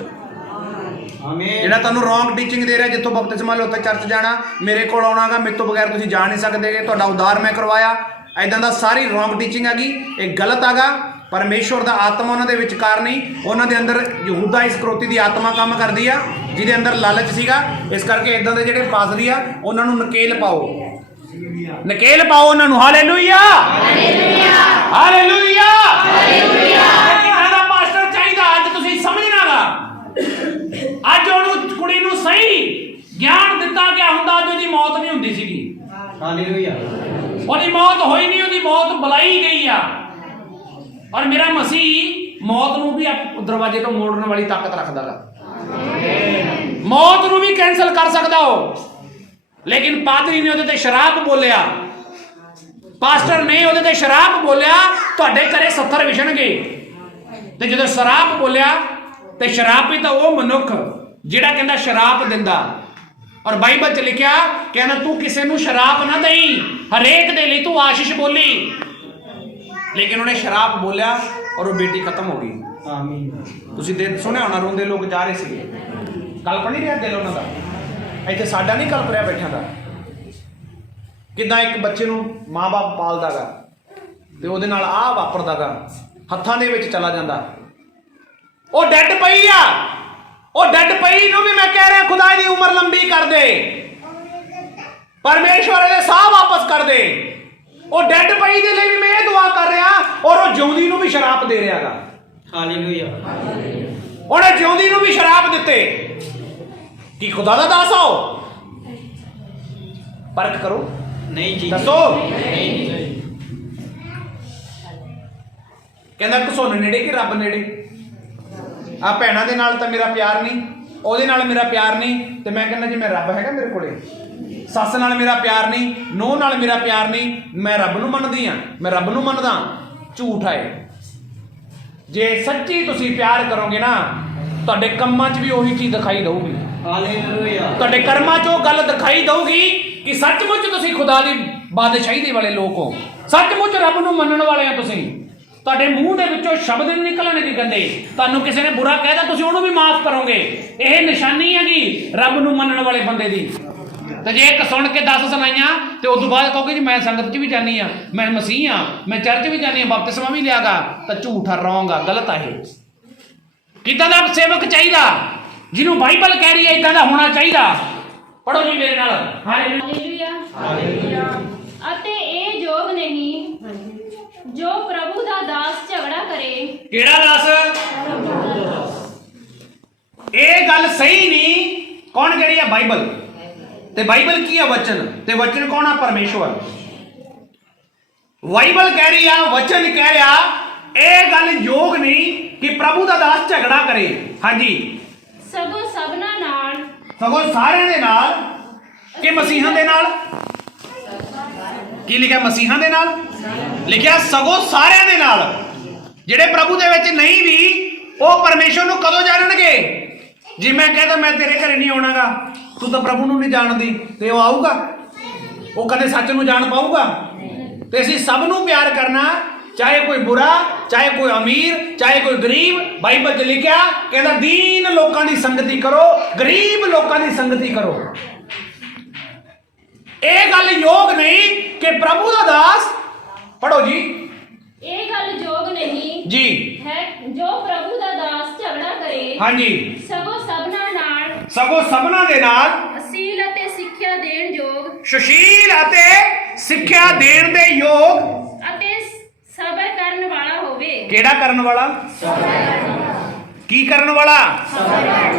ਆਮੀਨ। ਜਿਹੜਾ ਤੁਹਾਨੂੰ ਰੋਂਗ ਟੀਚਿੰਗ ਦੇ ਰਿਹਾ, ਜਿੱਥੋਂ ਬਪਤਿਸਮਾ ਲਓ ਉੱਥੇ ਚਰਚ ਜਾਣਾ, ਮੇਰੇ ਕੋਲ ਆਉਣਾਗਾ, ਮੇਰੇ ਤੋਂ ਬਗੈਰ ਤੁਸੀਂ ਜਾ ਨਹੀਂ ਸਕਦੇਗੇ, ਤੁਹਾਡਾ ਉਦਾਰ ਮੈਂ ਕਰਵਾਇਆ, ਐਦਾਂ ਦਾ ਸਾਰੀ ਰੋਂਗ ਟੀਚਿੰਗ ਹੈਗੀ, ਇਹ ਗਲਤ ਹੈਗਾ। ਪਰਮੇਸ਼ਵਰ ਦਾ ਆਤਮਾ ਉਹਨਾਂ ਦੇ ਵਿਚਕਾਰ ਨਹੀਂ, ਉਹਨਾਂ ਦੇ ਅੰਦਰ ਯਹੂਦਾ ਇਸਕਰੋਤੀ ਦੀ ਆਤਮਾ ਕੰਮ ਕਰਦੀ ਆ, ਜਿਹਦੇ ਅੰਦਰ ਲਾਲਚ ਸੀਗਾ। ਇਸ ਕਰਕੇ ਇਦਾਂ ਦੇ ਜਿਹੜੇ ਪਾਦਰੀ ਆ, ਉਹਨਾਂ ਨੂੰ ਨਕੇਲ ਪਾਓ, ਨਕੇਲ ਪਾਓ ਉਹਨਾਂ ਨੂੰ। Hallelujah, hallelujah, hallelujah, hallelujah. ਇਹਦਾ ਪਾਸਟਰ ਚਾਹੀਦਾ ਅੱਜ ਤੁਸੀਂ ਸਮਝਣਾਗਾ। ਅੱਜ ਉਹਨੂੰ ਕੁੜੀ ਨੂੰ ਸਹੀ ਗਿਆਨ ਦਿੱਤਾ ਗਿਆ ਹੁੰਦਾ, ਅੱਜ ਉਹਦੀ ਮੌਤ ਨਹੀਂ ਹੁੰਦੀ ਸੀਗੀ। ਹਾਲੇਲੂਇਆ। ਉਹਦੀ ਮੌਤ ਹੋਈ ਨਹੀਂ, ਉਹਦੀ ਮੌਤ ਬੁਲਾਈ ਗਈ ਆ। ਔਰ ਮੇਰਾ ਮਸੀਹ ਮੌਤ ਨੂੰ ਵੀ ਦਰਵਾਜ਼ੇ ਤੋਂ ਮੋੜਨ ਵਾਲੀ ਤਾਕਤ ਰੱਖਦਾ ਗਾ। ਮੌਤ ਨੂੰ ਵੀ ਕੈਂਸਲ ਕਰ ਸਕਦਾ ਉਹ। ਲੇਕਿਨ ਪਾਦਰੀ ਨੇ ਉਹਦੇ ਤੇ ਸ਼ਰਾਪ ਬੋਲਿਆ, ਪਾਸਟਰ ਨੇ ਉਹਦੇ ਤੇ ਸ਼ਰਾਪ ਬੋਲਿਆ, ਤੁਹਾਡੇ ਘਰੇ 70 ਵਿਛਣਗੇ। ਤੇ ਜਦੋਂ ਸ਼ਰਾਪ ਬੋਲਿਆ, ਤੇ ਸ਼ਰਾਪੀ ਤਾਂ ਉਹ ਮਨੁੱਖ ਜਿਹੜਾ ਕਹਿੰਦਾ ਸ਼ਰਾਪ ਦਿੰਦਾ। ਔਰ ਬਾਈਬਲ 'ਚ ਲਿਖਿਆ, ਕਹਿੰਦਾ ਤੂੰ ਕਿਸੇ ਨੂੰ ਸ਼ਰਾਪ ਨਾ ਦੇਈ, ਹਰੇਕ ਦੇ ਲਈ ਤੂੰ ਆਸ਼ੀਸ਼ ਬੋਲੀ। ਲੇਕਿਨ ਉਹਨੇ ਸ਼ਰਾਪ ਬੋਲਿਆ ਔਰ ਉਹ ਬੇਟੀ ਖਤਮ ਹੋ ਗਈ। ਆਮੀਨ। ਤੁਸੀਂ ਸੁਣਿਆ ਹੋਣਾ, ਰੋਂਦੇ ਲੋਕ ਜਾ ਰਹੇ ਸੀਗੇ। ਕਲਪ ਨਹੀਂ ਰਿਹਾ ਦਿਲ ਉਹਨਾਂ ਦਾ। ਇੱਥੇ ਸਾਡਾ ਨਹੀਂ ਕਲਪ ਰਿਹਾ ਬੈਠਿਆਂ ਦਾ। ਕਿੱਦਾਂ ਇੱਕ ਬੱਚੇ ਨੂੰ ਮਾਂ-ਬਾਪ ਪਾਲਦਾ ਗਾ, ਤੇ ਉਹਦੇ ਨਾਲ ਆਹ ਵਾਪਰਦਾ ਗਾ, ਹੱਥਾਂ ਦੇ ਵਿੱਚ ਚਲਾ ਜਾਂਦਾ। ਉਹ ਡੈਡ ਪਈ ਆ, ਉਹ ਡੈਡ ਪਈ ਨੂੰ ਵੀ ਮੈਂ ਕਹਿ ਰਿਹਾ ਖੁਦਾ ਦੀ ਉਮਰ ਲੰਬੀ ਕਰ ਦੇ, ਪਰਮੇਸ਼ਵਰ ਇਹਦੇ ਸਾਹ ਵਾਪਸ ਕਰ ਦੇ। ਉਹ ਡੈਡ ਪਈ ਦੇ ਲਈ ਵੀ ਮੈਂ ਇਹ ਦੁਆ ਕਰ ਰਿਹਾ, ਔਰ ਉਹ ਜਿਉਂਦੀ ਨੂੰ ਵੀ ਸ਼ਰਾਪ ਦੇ ਰਿਹਾ ਗਾ। ਹਾਲੇਲੂਇਆ। ਉਹਨੇ ਜਿਉਂਦੀ ਨੂੰ ਵੀ ਸ਼ਰਾਪ ਦਿੱਤੇ। ਕੀ ਖੁਦਾ ਦਾ ਦਾਸ ਆਓ? ਪਰਖ ਕਰੋ, ਨਹੀਂ ਜੀ, ਦੱਸੋ। ਨਹੀਂ। ਕਹਿੰਦਾ ਘਸੁੰਨ ਨੇੜੇ ਕਿ ਰੱਬ ਨੇੜੇ? ਆ ਭੈਣਾਂ ਦੇ ਨਾਲ ਤਾਂ ਮੇਰਾ ਪਿਆਰ ਨਹੀਂ, ਉਹਦੇ ਨਾਲ ਮੇਰਾ ਪਿਆਰ ਨਹੀਂ, ਤੇ ਮੈਂ ਕਹਿੰਦਾ ਜਿਵੇਂ ਰੱਬ ਹੈਗਾ ਮੇਰੇ ਕੋਲੇ। ਸੱਸ ਨਾਲ ਮੇਰਾ ਪਿਆਰ ਨਹੀਂ, ਨੂੰਹ ਨਾਲ ਮੇਰਾ ਪਿਆਰ ਨਹੀਂ, ਮੈਂ ਰੱਬ ਨੂੰ ਮੰਨਦੀ ਆ, ਮੈਂ ਰੱਬ ਨੂੰ ਮੰਨਦਾ। ਝੂਠ ਹੈ। ਜੇ ਸੱਚੀ ਤੁਸੀਂ ਪਿਆਰ ਕਰੋਗੇ ਨਾ, ਤੁਹਾਡੇ ਕੰਮਾਂ 'ਚ ਵੀ ਉਹੀ ਚੀਜ਼ ਦਿਖਾਈ ਦਊਗੀ। ਹਾਲੇਲੂਇਆ। ਤੁਹਾਡੇ ਕਰਮਾਂ 'ਚ ਉਹ ਗੱਲ ਦਿਖਾਈ ਦਊਗੀ ਕਿ ਸੱਚਮੁੱਚ ਤੁਸੀਂ ਖੁਦਾ ਦੀ ਬਾਦਸ਼ਾਹੀ ਦੇ ਵਾਲੇ ਲੋਕ ਹੋ, ਸੱਚਮੁੱਚ ਰੱਬ ਨੂੰ ਮੰਨਣ ਵਾਲੇ ਆ ਤੁਸੀਂ। ਤੁਹਾਡੇ ਮੂੰਹ ਦੇ ਵਿੱਚੋਂ ਸ਼ਬਦ ਨਹੀਂ ਨਿਕਲਣੇ ਦੀ ਗੰਦੇ। ਤੁਹਾਨੂੰ ਕਿਸੇ ਨੇ ਬੁਰਾ ਕਹਿਦਾ, ਤੁਸੀਂ ਉਹਨੂੰ ਵੀ ਮਾਫ ਕਰੋਗੇ। ਇਹ ਨਿਸ਼ਾਨੀ ਹੈਗੀ ਰੱਬ ਨੂੰ ਮੰਨਣ ਵਾਲੇ ਬੰਦੇ ਦੀ। ਤੇ ਜੇ ਇੱਕ ਸੁਣ ਕੇ 10 ਸੁਣਾਈਆਂ, ਤੇ ਉਸ ਤੋਂ ਬਾਅਦ ਕਹੋਗੇ ਜੀ ਮੈਂ ਸੰਗਤ 'ਚ ਵੀ ਜਾਨੀ ਆ, ਮੈਂ ਮਸੀਹ ਆ, ਮੈਂ ਚਰਚ ਵੀ ਜਾਨੀ ਆ, ਬਪਤਿਸਮਾ ਵੀ ਲਿਆਗਾ, ਤਾਂ ਝੂਠਾ, ਰੌਂਗ ਆ, ਗਲਤ ਆ। ਇਹ ਕਿੱਦਾਂ ਦਾ ਸੇਵਕ ਚਾਹੀਦਾ? ਜਿਹਨੂੰ ਬਾਈਬਲ ਕਹਿ ਰਹੀ ਹੈ ਇਦਾਂ ਦਾ ਹੋਣਾ ਚਾਹੀਦਾ। ਪੜੋ ਜੀ ਮੇਰੇ ਨਾਲ। Hallelujah, hallelujah. ਅਤੇ ਇਹ ਯੋਗ ਨਹੀਂ ਜੋ ਪ੍ਰਭੂ ਦਾ ਦਾਸ ਝਗੜਾ ਕਰੇ। ਕਿਹੜਾ ਦਾਸ? ਇਹ ਗੱਲ ਸਹੀ ਨਹੀਂ। ਕੌਣ ਕਹਿ ਰਹੀ ਹੈ? ਬਾਈਬਲ। ਤੇ ਬਾਈਬਲ ਕੀ ਹੈ? ਵਚਨ। ਤੇ ਵਚਨ ਕੌਣ ਆ? ਪਰਮੇਸ਼ਵਰ। ਬਾਈਬਲ ਕਹਿ ਰਹੀ ਆ, ਵਚਨ ਕਹਿ ਰਿਹਾ, ਇਹ ਗੱਲ ਯੋਗ ਨਹੀਂ ਕਿ ਪ੍ਰਭੂ ਦਾ ਦਾਸ ਝਗੜਾ ਕਰੇ। ਹਾਂਜੀ। ਸਗੋਂ ਸਭਨਾਂ ਨਾਲ, ਸਗੋਂ ਸਾਰਿਆਂ ਦੇ ਨਾਲ, ਕਿ ਮਸੀਹਾਂ ਦੇ ਨਾਲ? ਕੀ ਲਿਖਿਆ? ਮਸੀਹਾਂ ਦੇ ਨਾਲ ਲਿਖਿਆ, ਸਗੋਂ ਸਾਰਿਆਂ ਦੇ ਨਾਲ। ਜਿਹੜੇ ਪ੍ਰਭੂ ਦੇ ਵਿੱਚ ਨਹੀਂ ਵੀ, ਉਹ ਪਰਮੇਸ਼ਵਰ ਨੂੰ ਕਦੋਂ ਜਾਣਨਗੇ? ਜੇ ਮੈਂ ਕਹਿੰਦਾ ਮੈਂ ਤੇਰੇ ਘਰੇ ਨਹੀਂ ਆਉਣਾਗਾ, ਤੂੰ ਤਾਂ ਪ੍ਰਭੂ ਨੂੰ ਨਹੀਂ ਜਾਣਦੀ, ਤੇ ਉਹ ਆਊਗਾ? ਉਹ ਕਦੇ ਸੱਚ ਨੂੰ ਜਾਣ ਪਾਊਗਾ? ਤੇ ਅਸੀਂ ਸਭ ਨੂੰ ਪਿਆਰ ਕਰਨਾ, ਚਾਹੇ ਕੋਈ ਬੁਰਾ, ਚਾਹੇ ਕੋਈ ਅਮੀਰ, ਚਾਹੇ ਕੋਈ ਗਰੀਬ। ਬਾਈਬਲ 'ਚ ਲਿਖਿਆ, ਕਹਿੰਦਾ ਦੀਨ ਲੋਕਾਂ ਦੀ ਸੰਗਤੀ ਕਰੋ, ਗਰੀਬ ਲੋਕਾਂ ਦੀ ਸੰਗਤੀ ਕਰੋ। ਇਹ ਗੱਲ ਯੋਗ ਨਹੀਂ ਕਿ ਪ੍ਰਭੂ ਦਾ ਦਾਸ, ਪੜੋ ਜੀ। ਇਹ ਗੱਲ ਯੋਗ ਨਹੀਂ ਜੀ ਹੈ ਜੋ ਪ੍ਰਭੂ ਦਾ ਦਾਸ ਝਗੜਾ ਕਰੇ। ਹਾਂਜੀ। ਸਗੋਂ ਸਭਨਾਂ ਨਾਲ, ਸਗੋਂ ਸਭਨਾਂ ਦੇ ਨਾਲ ਅਸੀਲ ਅਤੇ ਸਿੱਖਿਆ ਦੇਣ ਯੋਗ, ਸੁਸ਼ੀਲ ਅਤੇ ਸਿੱਖਿਆ ਦੇਣ ਦੇ ਯੋਗ, ਅਤੇ ਸਬਰ ਕਰਨ ਵਾਲਾ ਹੋਵੇ। ਕਿਹੜਾ ਕਰਨ ਵਾਲਾ? ਕੀ ਕਰਨ ਵਾਲਾ?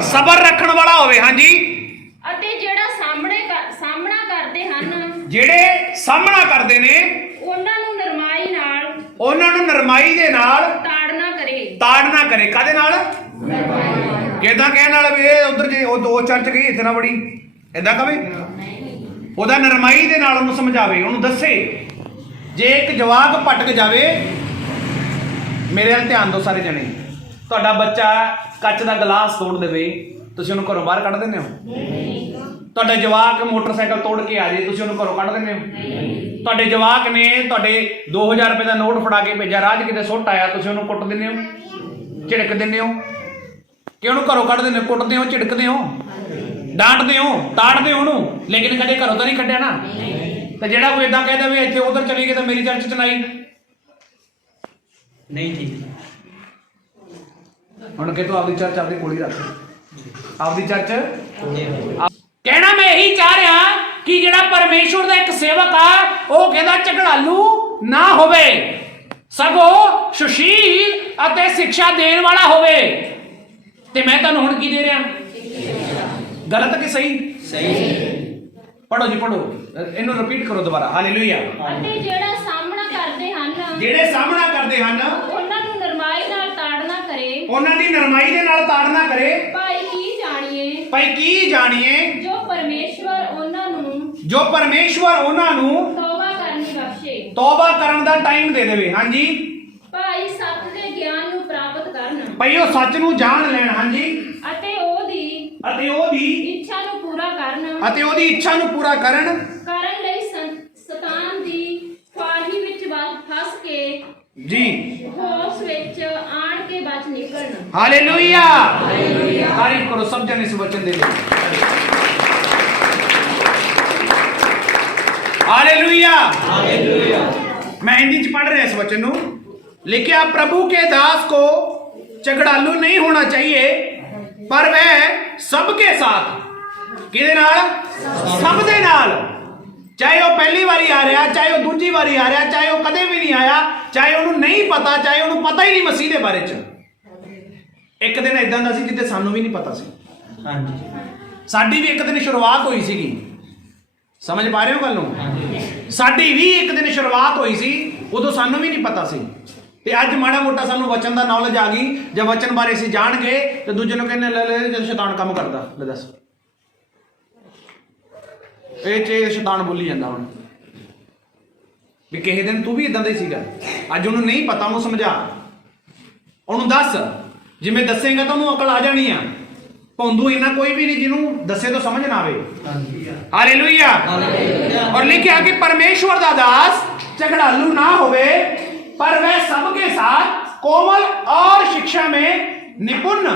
ਸਬਰ ਰੱਖਣ ਵਾਲਾ ਹੋਵੇ। ਹਾਂਜੀ। ਅਤੇ ਜਿਹੜਾ ਸਾਹਮਣਾ ਕਰਦੇ ਹਨ ਜਿਹੜੇ ਸਾਹਮਣਾ ਕਰਦੇ ਨੇ ਉਹਨਾਂ ਨੂੰ ਨਰਮਾਈ ਦੇ ਨਾਲ ਤਾੜਨਾ ਕਰੇ। ਕਾਦੇ ਨਾਲ? ਕਿਦਾਂ ਕਹਿਣ ਨਾਲ ਵੀ ਇਹ ਉਧਰ ਜੇ ਉਹ ਦੋ ਚਰਚ ਗਈ ਇੱਥੇ ਨਾ ਬੜੀ ਏਦਾਂ ਕਵੇ, ਉਹਦਾ ਨਰਮਾਈ ਦੇ ਨਾਲ ਉਹਨੂੰ ਸਮਝਾਵੇ, ਉਹਨੂੰ ਦੱਸੇ। ਜੇ ਇੱਕ ਜਵਾਕ ਭਟਕ ਜਾਵੇ, ਮੇਰੇ ਵੱਲ ਧਿਆਨ ਦਿਓ ਸਾਰੇ ਜਣੇ, ਤੁਹਾਡਾ ਬੱਚਾ ਕੱਚ ਦਾ ਗਲਾਸ ਤੋੜ ਦੇਵੇ, ਤੁਸੀਂ ਉਹਨੂੰ ਘਰੋਂ ਬਾਹਰ ਕੱਢ ਦਿੰਦੇ ਹੋ? ਤੁਹਾਡਾ ਜਵਾਕ ਮੋਟਰਸਾਈਕਲ ਤੋੜ ਕੇ ਆ ਜਾਏ, ਤੁਸੀਂ ਉਹਨੂੰ ਘਰੋਂ ਕੱਢ ਦਿੰਦੇ ਹੋ? ਤੁਹਾਡੇ ਜਵਾਕ ਨੇ ਤੁਹਾਡੇ 2000 ਰੁਪਏ ਦਾ ਨੋਟ ਫੜਾ ਕੇ ਭੇਜਿਆ, ਰਾਹ 'ਚ ਕਿਤੇ ਸੁੱਟ ਆਇਆ, ਤੁਸੀਂ ਉਹਨੂੰ ਕੁੱਟ ਦਿੰਦੇ ਹੋ, ਝਿੜਕ ਦਿੰਦੇ ਹੋ ਕਿ ਉਹਨੂੰ ਘਰੋਂ ਕੱਢ ਦਿੰਦੇ ਹੋ? ਕੁੱਟਦੇ ਹੋ, ਝਿੜਕਦੇ ਹੋ, ਡਾਂਟਦੇ ਹੋ, ਤਾੜਦੇ ਹੋ ਉਹਨੂੰ, ਲੇਕਿਨ ਕਦੇ ਘਰੋਂ ਤਾਂ ਨਹੀਂ ਕੱਢਿਆ ਨਾ। ਤੇ ਜਿਹੜਾ ਕੋਈ ਇਦਾਂ ਕਹਿੰਦਾ ਵੀ ਇੱਥੇ ਉਧਰ ਚਲੀ ਗਈ ਤਾਂ ਮੇਰੀ ਚਰਚ ਚ ਨਹੀਂ, ਨਹੀਂ ਜੀ। ਹੁਣ ਕਿ ਤੂੰ ਆਪਦੀ ਚਰਚ ਆਪਦੇ ਕੋਲ ਹੀ ਰੱਖ, ਆਪਦੀ ਚਰਚ। ਜੀ। ਕਹਿਣਾ ਮੈਂ ਇਹੀ ਚਾਹ ਰਿਹਾ ਕਿ ਜਿਹੜਾ ਪਰਮੇਸ਼ਵਰ ਦਾ ਇੱਕ ਸੇਵਕ ਆ, ਉਹ ਕਹਿੰਦਾ ਝਗੜਾਲੂ ਨਾ ਹੋਵੇ, ਸਗੋਂ ਸੁਸ਼ੀਲ ਅਤੇ ਸਿੱਖਿਆ ਦੇਣ ਵਾਲਾ ਹੋਵੇ। ਤੇ ਮੈਂ ਤੁਹਾਨੂੰ ਹੁਣ ਕੀ ਦੇ ਰਿਹਾ? ਗਲਤ ਕਿ ਸਹੀ? ਸਹੀ। ਪੜੋ ਜੀ, ਪੜੋ, ਇਹਨੂੰ ਰਿਪੀਟ ਕਰੋ ਦੁਬਾਰਾ। ਹਾਲੇਲੂਇਆ। ਅਤੇ ਜਿਹੜੇ ਸਾਹਮਣਾ ਕਰਦੇ ਹਨ ਉਹਨਾਂ ਨੂੰ ਨਰਮਾਈ ਨਾਲ ਤਾੜਨਾ ਕਰੇ। ਉਹਨਾਂ ਦੀ ਨਰਮਾਈ ਦੇ ਨਾਲ ਤਾੜਨਾ ਕਰੇ। ਭਾਈ ਕੀ ਜਾਣੀਏ ਜੋ ਪਰਮੇਸ਼ਵਰ ਉਹਨਾਂ ਨੂੰ ਤੌਬਾ ਕਰਨ ਦਾ ਟਾਈਮ ਦੇ ਦੇਵੇ। ਹਾਂਜੀ ਭਾਈ ਸੱਚ ਦੇ ਗਿਆਨ ਨੂੰ ਪ੍ਰਾਪਤ ਕਰਨ, ਭਾਈ ਉਹ ਸੱਚ ਨੂੰ ਜਾਣ ਲੈਣ। ਹਾਂਜੀ ਅਤੇ ਉਹਦੀ ਇੱਛਾ ਨੂੰ ਪੂਰਾ ਕਰਨ ਲਈ ਸ਼ੈਤਾਨ ਦੀ ਖੁਆਹੀ ਵਿੱਚ ਫਸ ਕੇ ਜੀ ਹੋਸ਼ ਵਿੱਚ ਆਣ ਕੇ ਬਚ ਨਿਕਲਣ। ਹਾਲੇਲੂਇਆ। ਤਾਰੀਫ ਕਰੋ ਸਭ ਜਣੇ ਇਸ ਵਚਨ ਦੇ ਲਈ। हालेलुया। मैं हिंदी च पढ़ रहा इस वचन को। लिखा प्रभु के दास को झगड़ालू नहीं होना चाहिए, पर वह सबके साथ किहदे नाल? सब दे नाल। चाहे वह पहली बारी आ रहा, चाहे वह दूजी बारी आ रहा, चाहे वह कदे भी नहीं आया, चाहे उन्होंने नहीं पता, चाहे उन्होंने पता ही नहीं मसीह के बारे च। एक दिन इदां दा सी जिद्दे सानू भी नहीं पता सी। हाँ जी, साडी भी एक दिन शुरुआत हुई सीगी। समझ पा रहे हो गल नूं? साडी भी एक दिन शुरुआत हुई सी, उदों सानू भी नहीं पता सी। ते अज माड़ा मोटा सानू वचन दा नॉलेज आ गई। जब वचन बारे असीं जाण गए ते दूजे नूं कहने ले जद शैतान काम करदा, ले दस ਇਹ शैतान बोली ਜਾਂਦਾ ਹੁਣ ਵੀ ਕਿਸੇ दिन तू भी इदां ਦਾ ही सीगा। अज ਉਹਨੂੰ नहीं पता, ਉਹਨੂੰ समझा, ਉਹਨੂੰ दस। जिवें दसेगा तो ਉਹਨੂੰ अकल आ जानी आ। भौंदू इन्ना कोई भी नहीं जिन्हों दसे तो समझ ना आवे। हालेलुया। और लिखा कि परमेश्वर दा दास झगड़ालू ना होवे, पर वह सबके साथ कोमल और शिक्षा में निपुण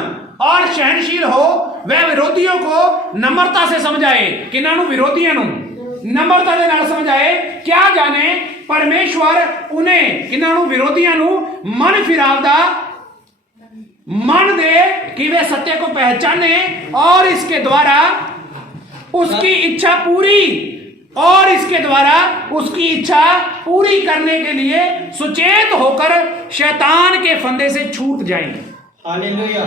और सहनशील हो। वह विरोधियों को नम्रता से समझाए। किन्हां विरोधियों नूं नम्रता दे नाल समझाए। क्या जाने परमेश्वर उन्हें किन्हां विरोधियों नूं मन फिरावदा मन दे कि वे सत्य को पहचाने और इसके द्वारा उसकी इच्छा पूरी करने के लिए सुचेत होकर शैतान के फंदे से छूट जाएं। हालेलुया।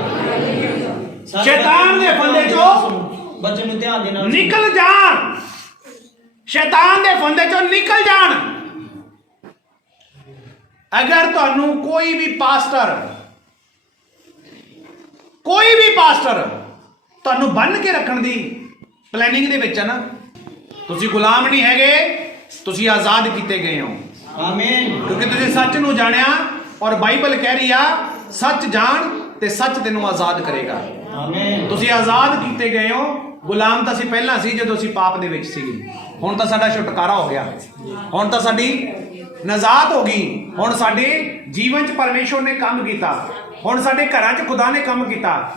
शैतान के फंदे चो बच्चे नु ध्यान देना, निकल जान। शैतान के फंदे चो निकल जान। अगर तुहानू कोई भी पास्टर ਤੁਹਾਨੂੰ ਬੰਨ ਕੇ ਰੱਖਣ ਦੀ ਪਲੈਨਿੰਗ ਦੇ ਵਿੱਚ ਹੈ ਨਾ, ਤੁਸੀਂ ਗੁਲਾਮ ਨਹੀਂ ਹੈਗੇ, ਤੁਸੀਂ ਆਜ਼ਾਦ ਕੀਤੇ ਗਏ ਹੋ। ਆਮੀਨ। ਕਿਉਂਕਿ ਤੁਸੀਂ ਸੱਚ ਨੂੰ ਜਾਣਿਆ, ਔਰ ਬਾਈਬਲ ਕਹਿ ਰਹੀ ਆ ਸੱਚ ਜਾਣ ਤੇ ਸੱਚ ਤੈਨੂੰ ਆਜ਼ਾਦ ਕਰੇਗਾ। ਆਮੀਨ। ਤੁਸੀਂ ਆਜ਼ਾਦ ਕੀਤੇ ਗਏ ਹੋ। ਗੁਲਾਮ ਤਾਂ ਅਸੀਂ ਪਹਿਲਾਂ ਸੀ ਜਦੋਂ ਅਸੀਂ ਪਾਪ ਦੇ ਵਿੱਚ ਸੀਗੇ। ਹੁਣ ਤਾਂ ਸਾਡਾ ਛੁਟਕਾਰਾ ਹੋ ਗਿਆ, ਹੁਣ ਤਾਂ ਸਾਡੀ ਨਜ਼ਾਤ ਹੋ ਗਈ। ਹੁਣ ਸਾਡੇ ਜੀਵਨ 'ਚ ਪਰਮੇਸ਼ਵਰ ਨੇ ਕੰਮ ਕੀਤਾ, ਹੁਣ ਸਾਡੇ ਘਰਾਂ 'ਚ ਖੁਦਾ ਨੇ ਕੰਮ ਕੀਤਾ।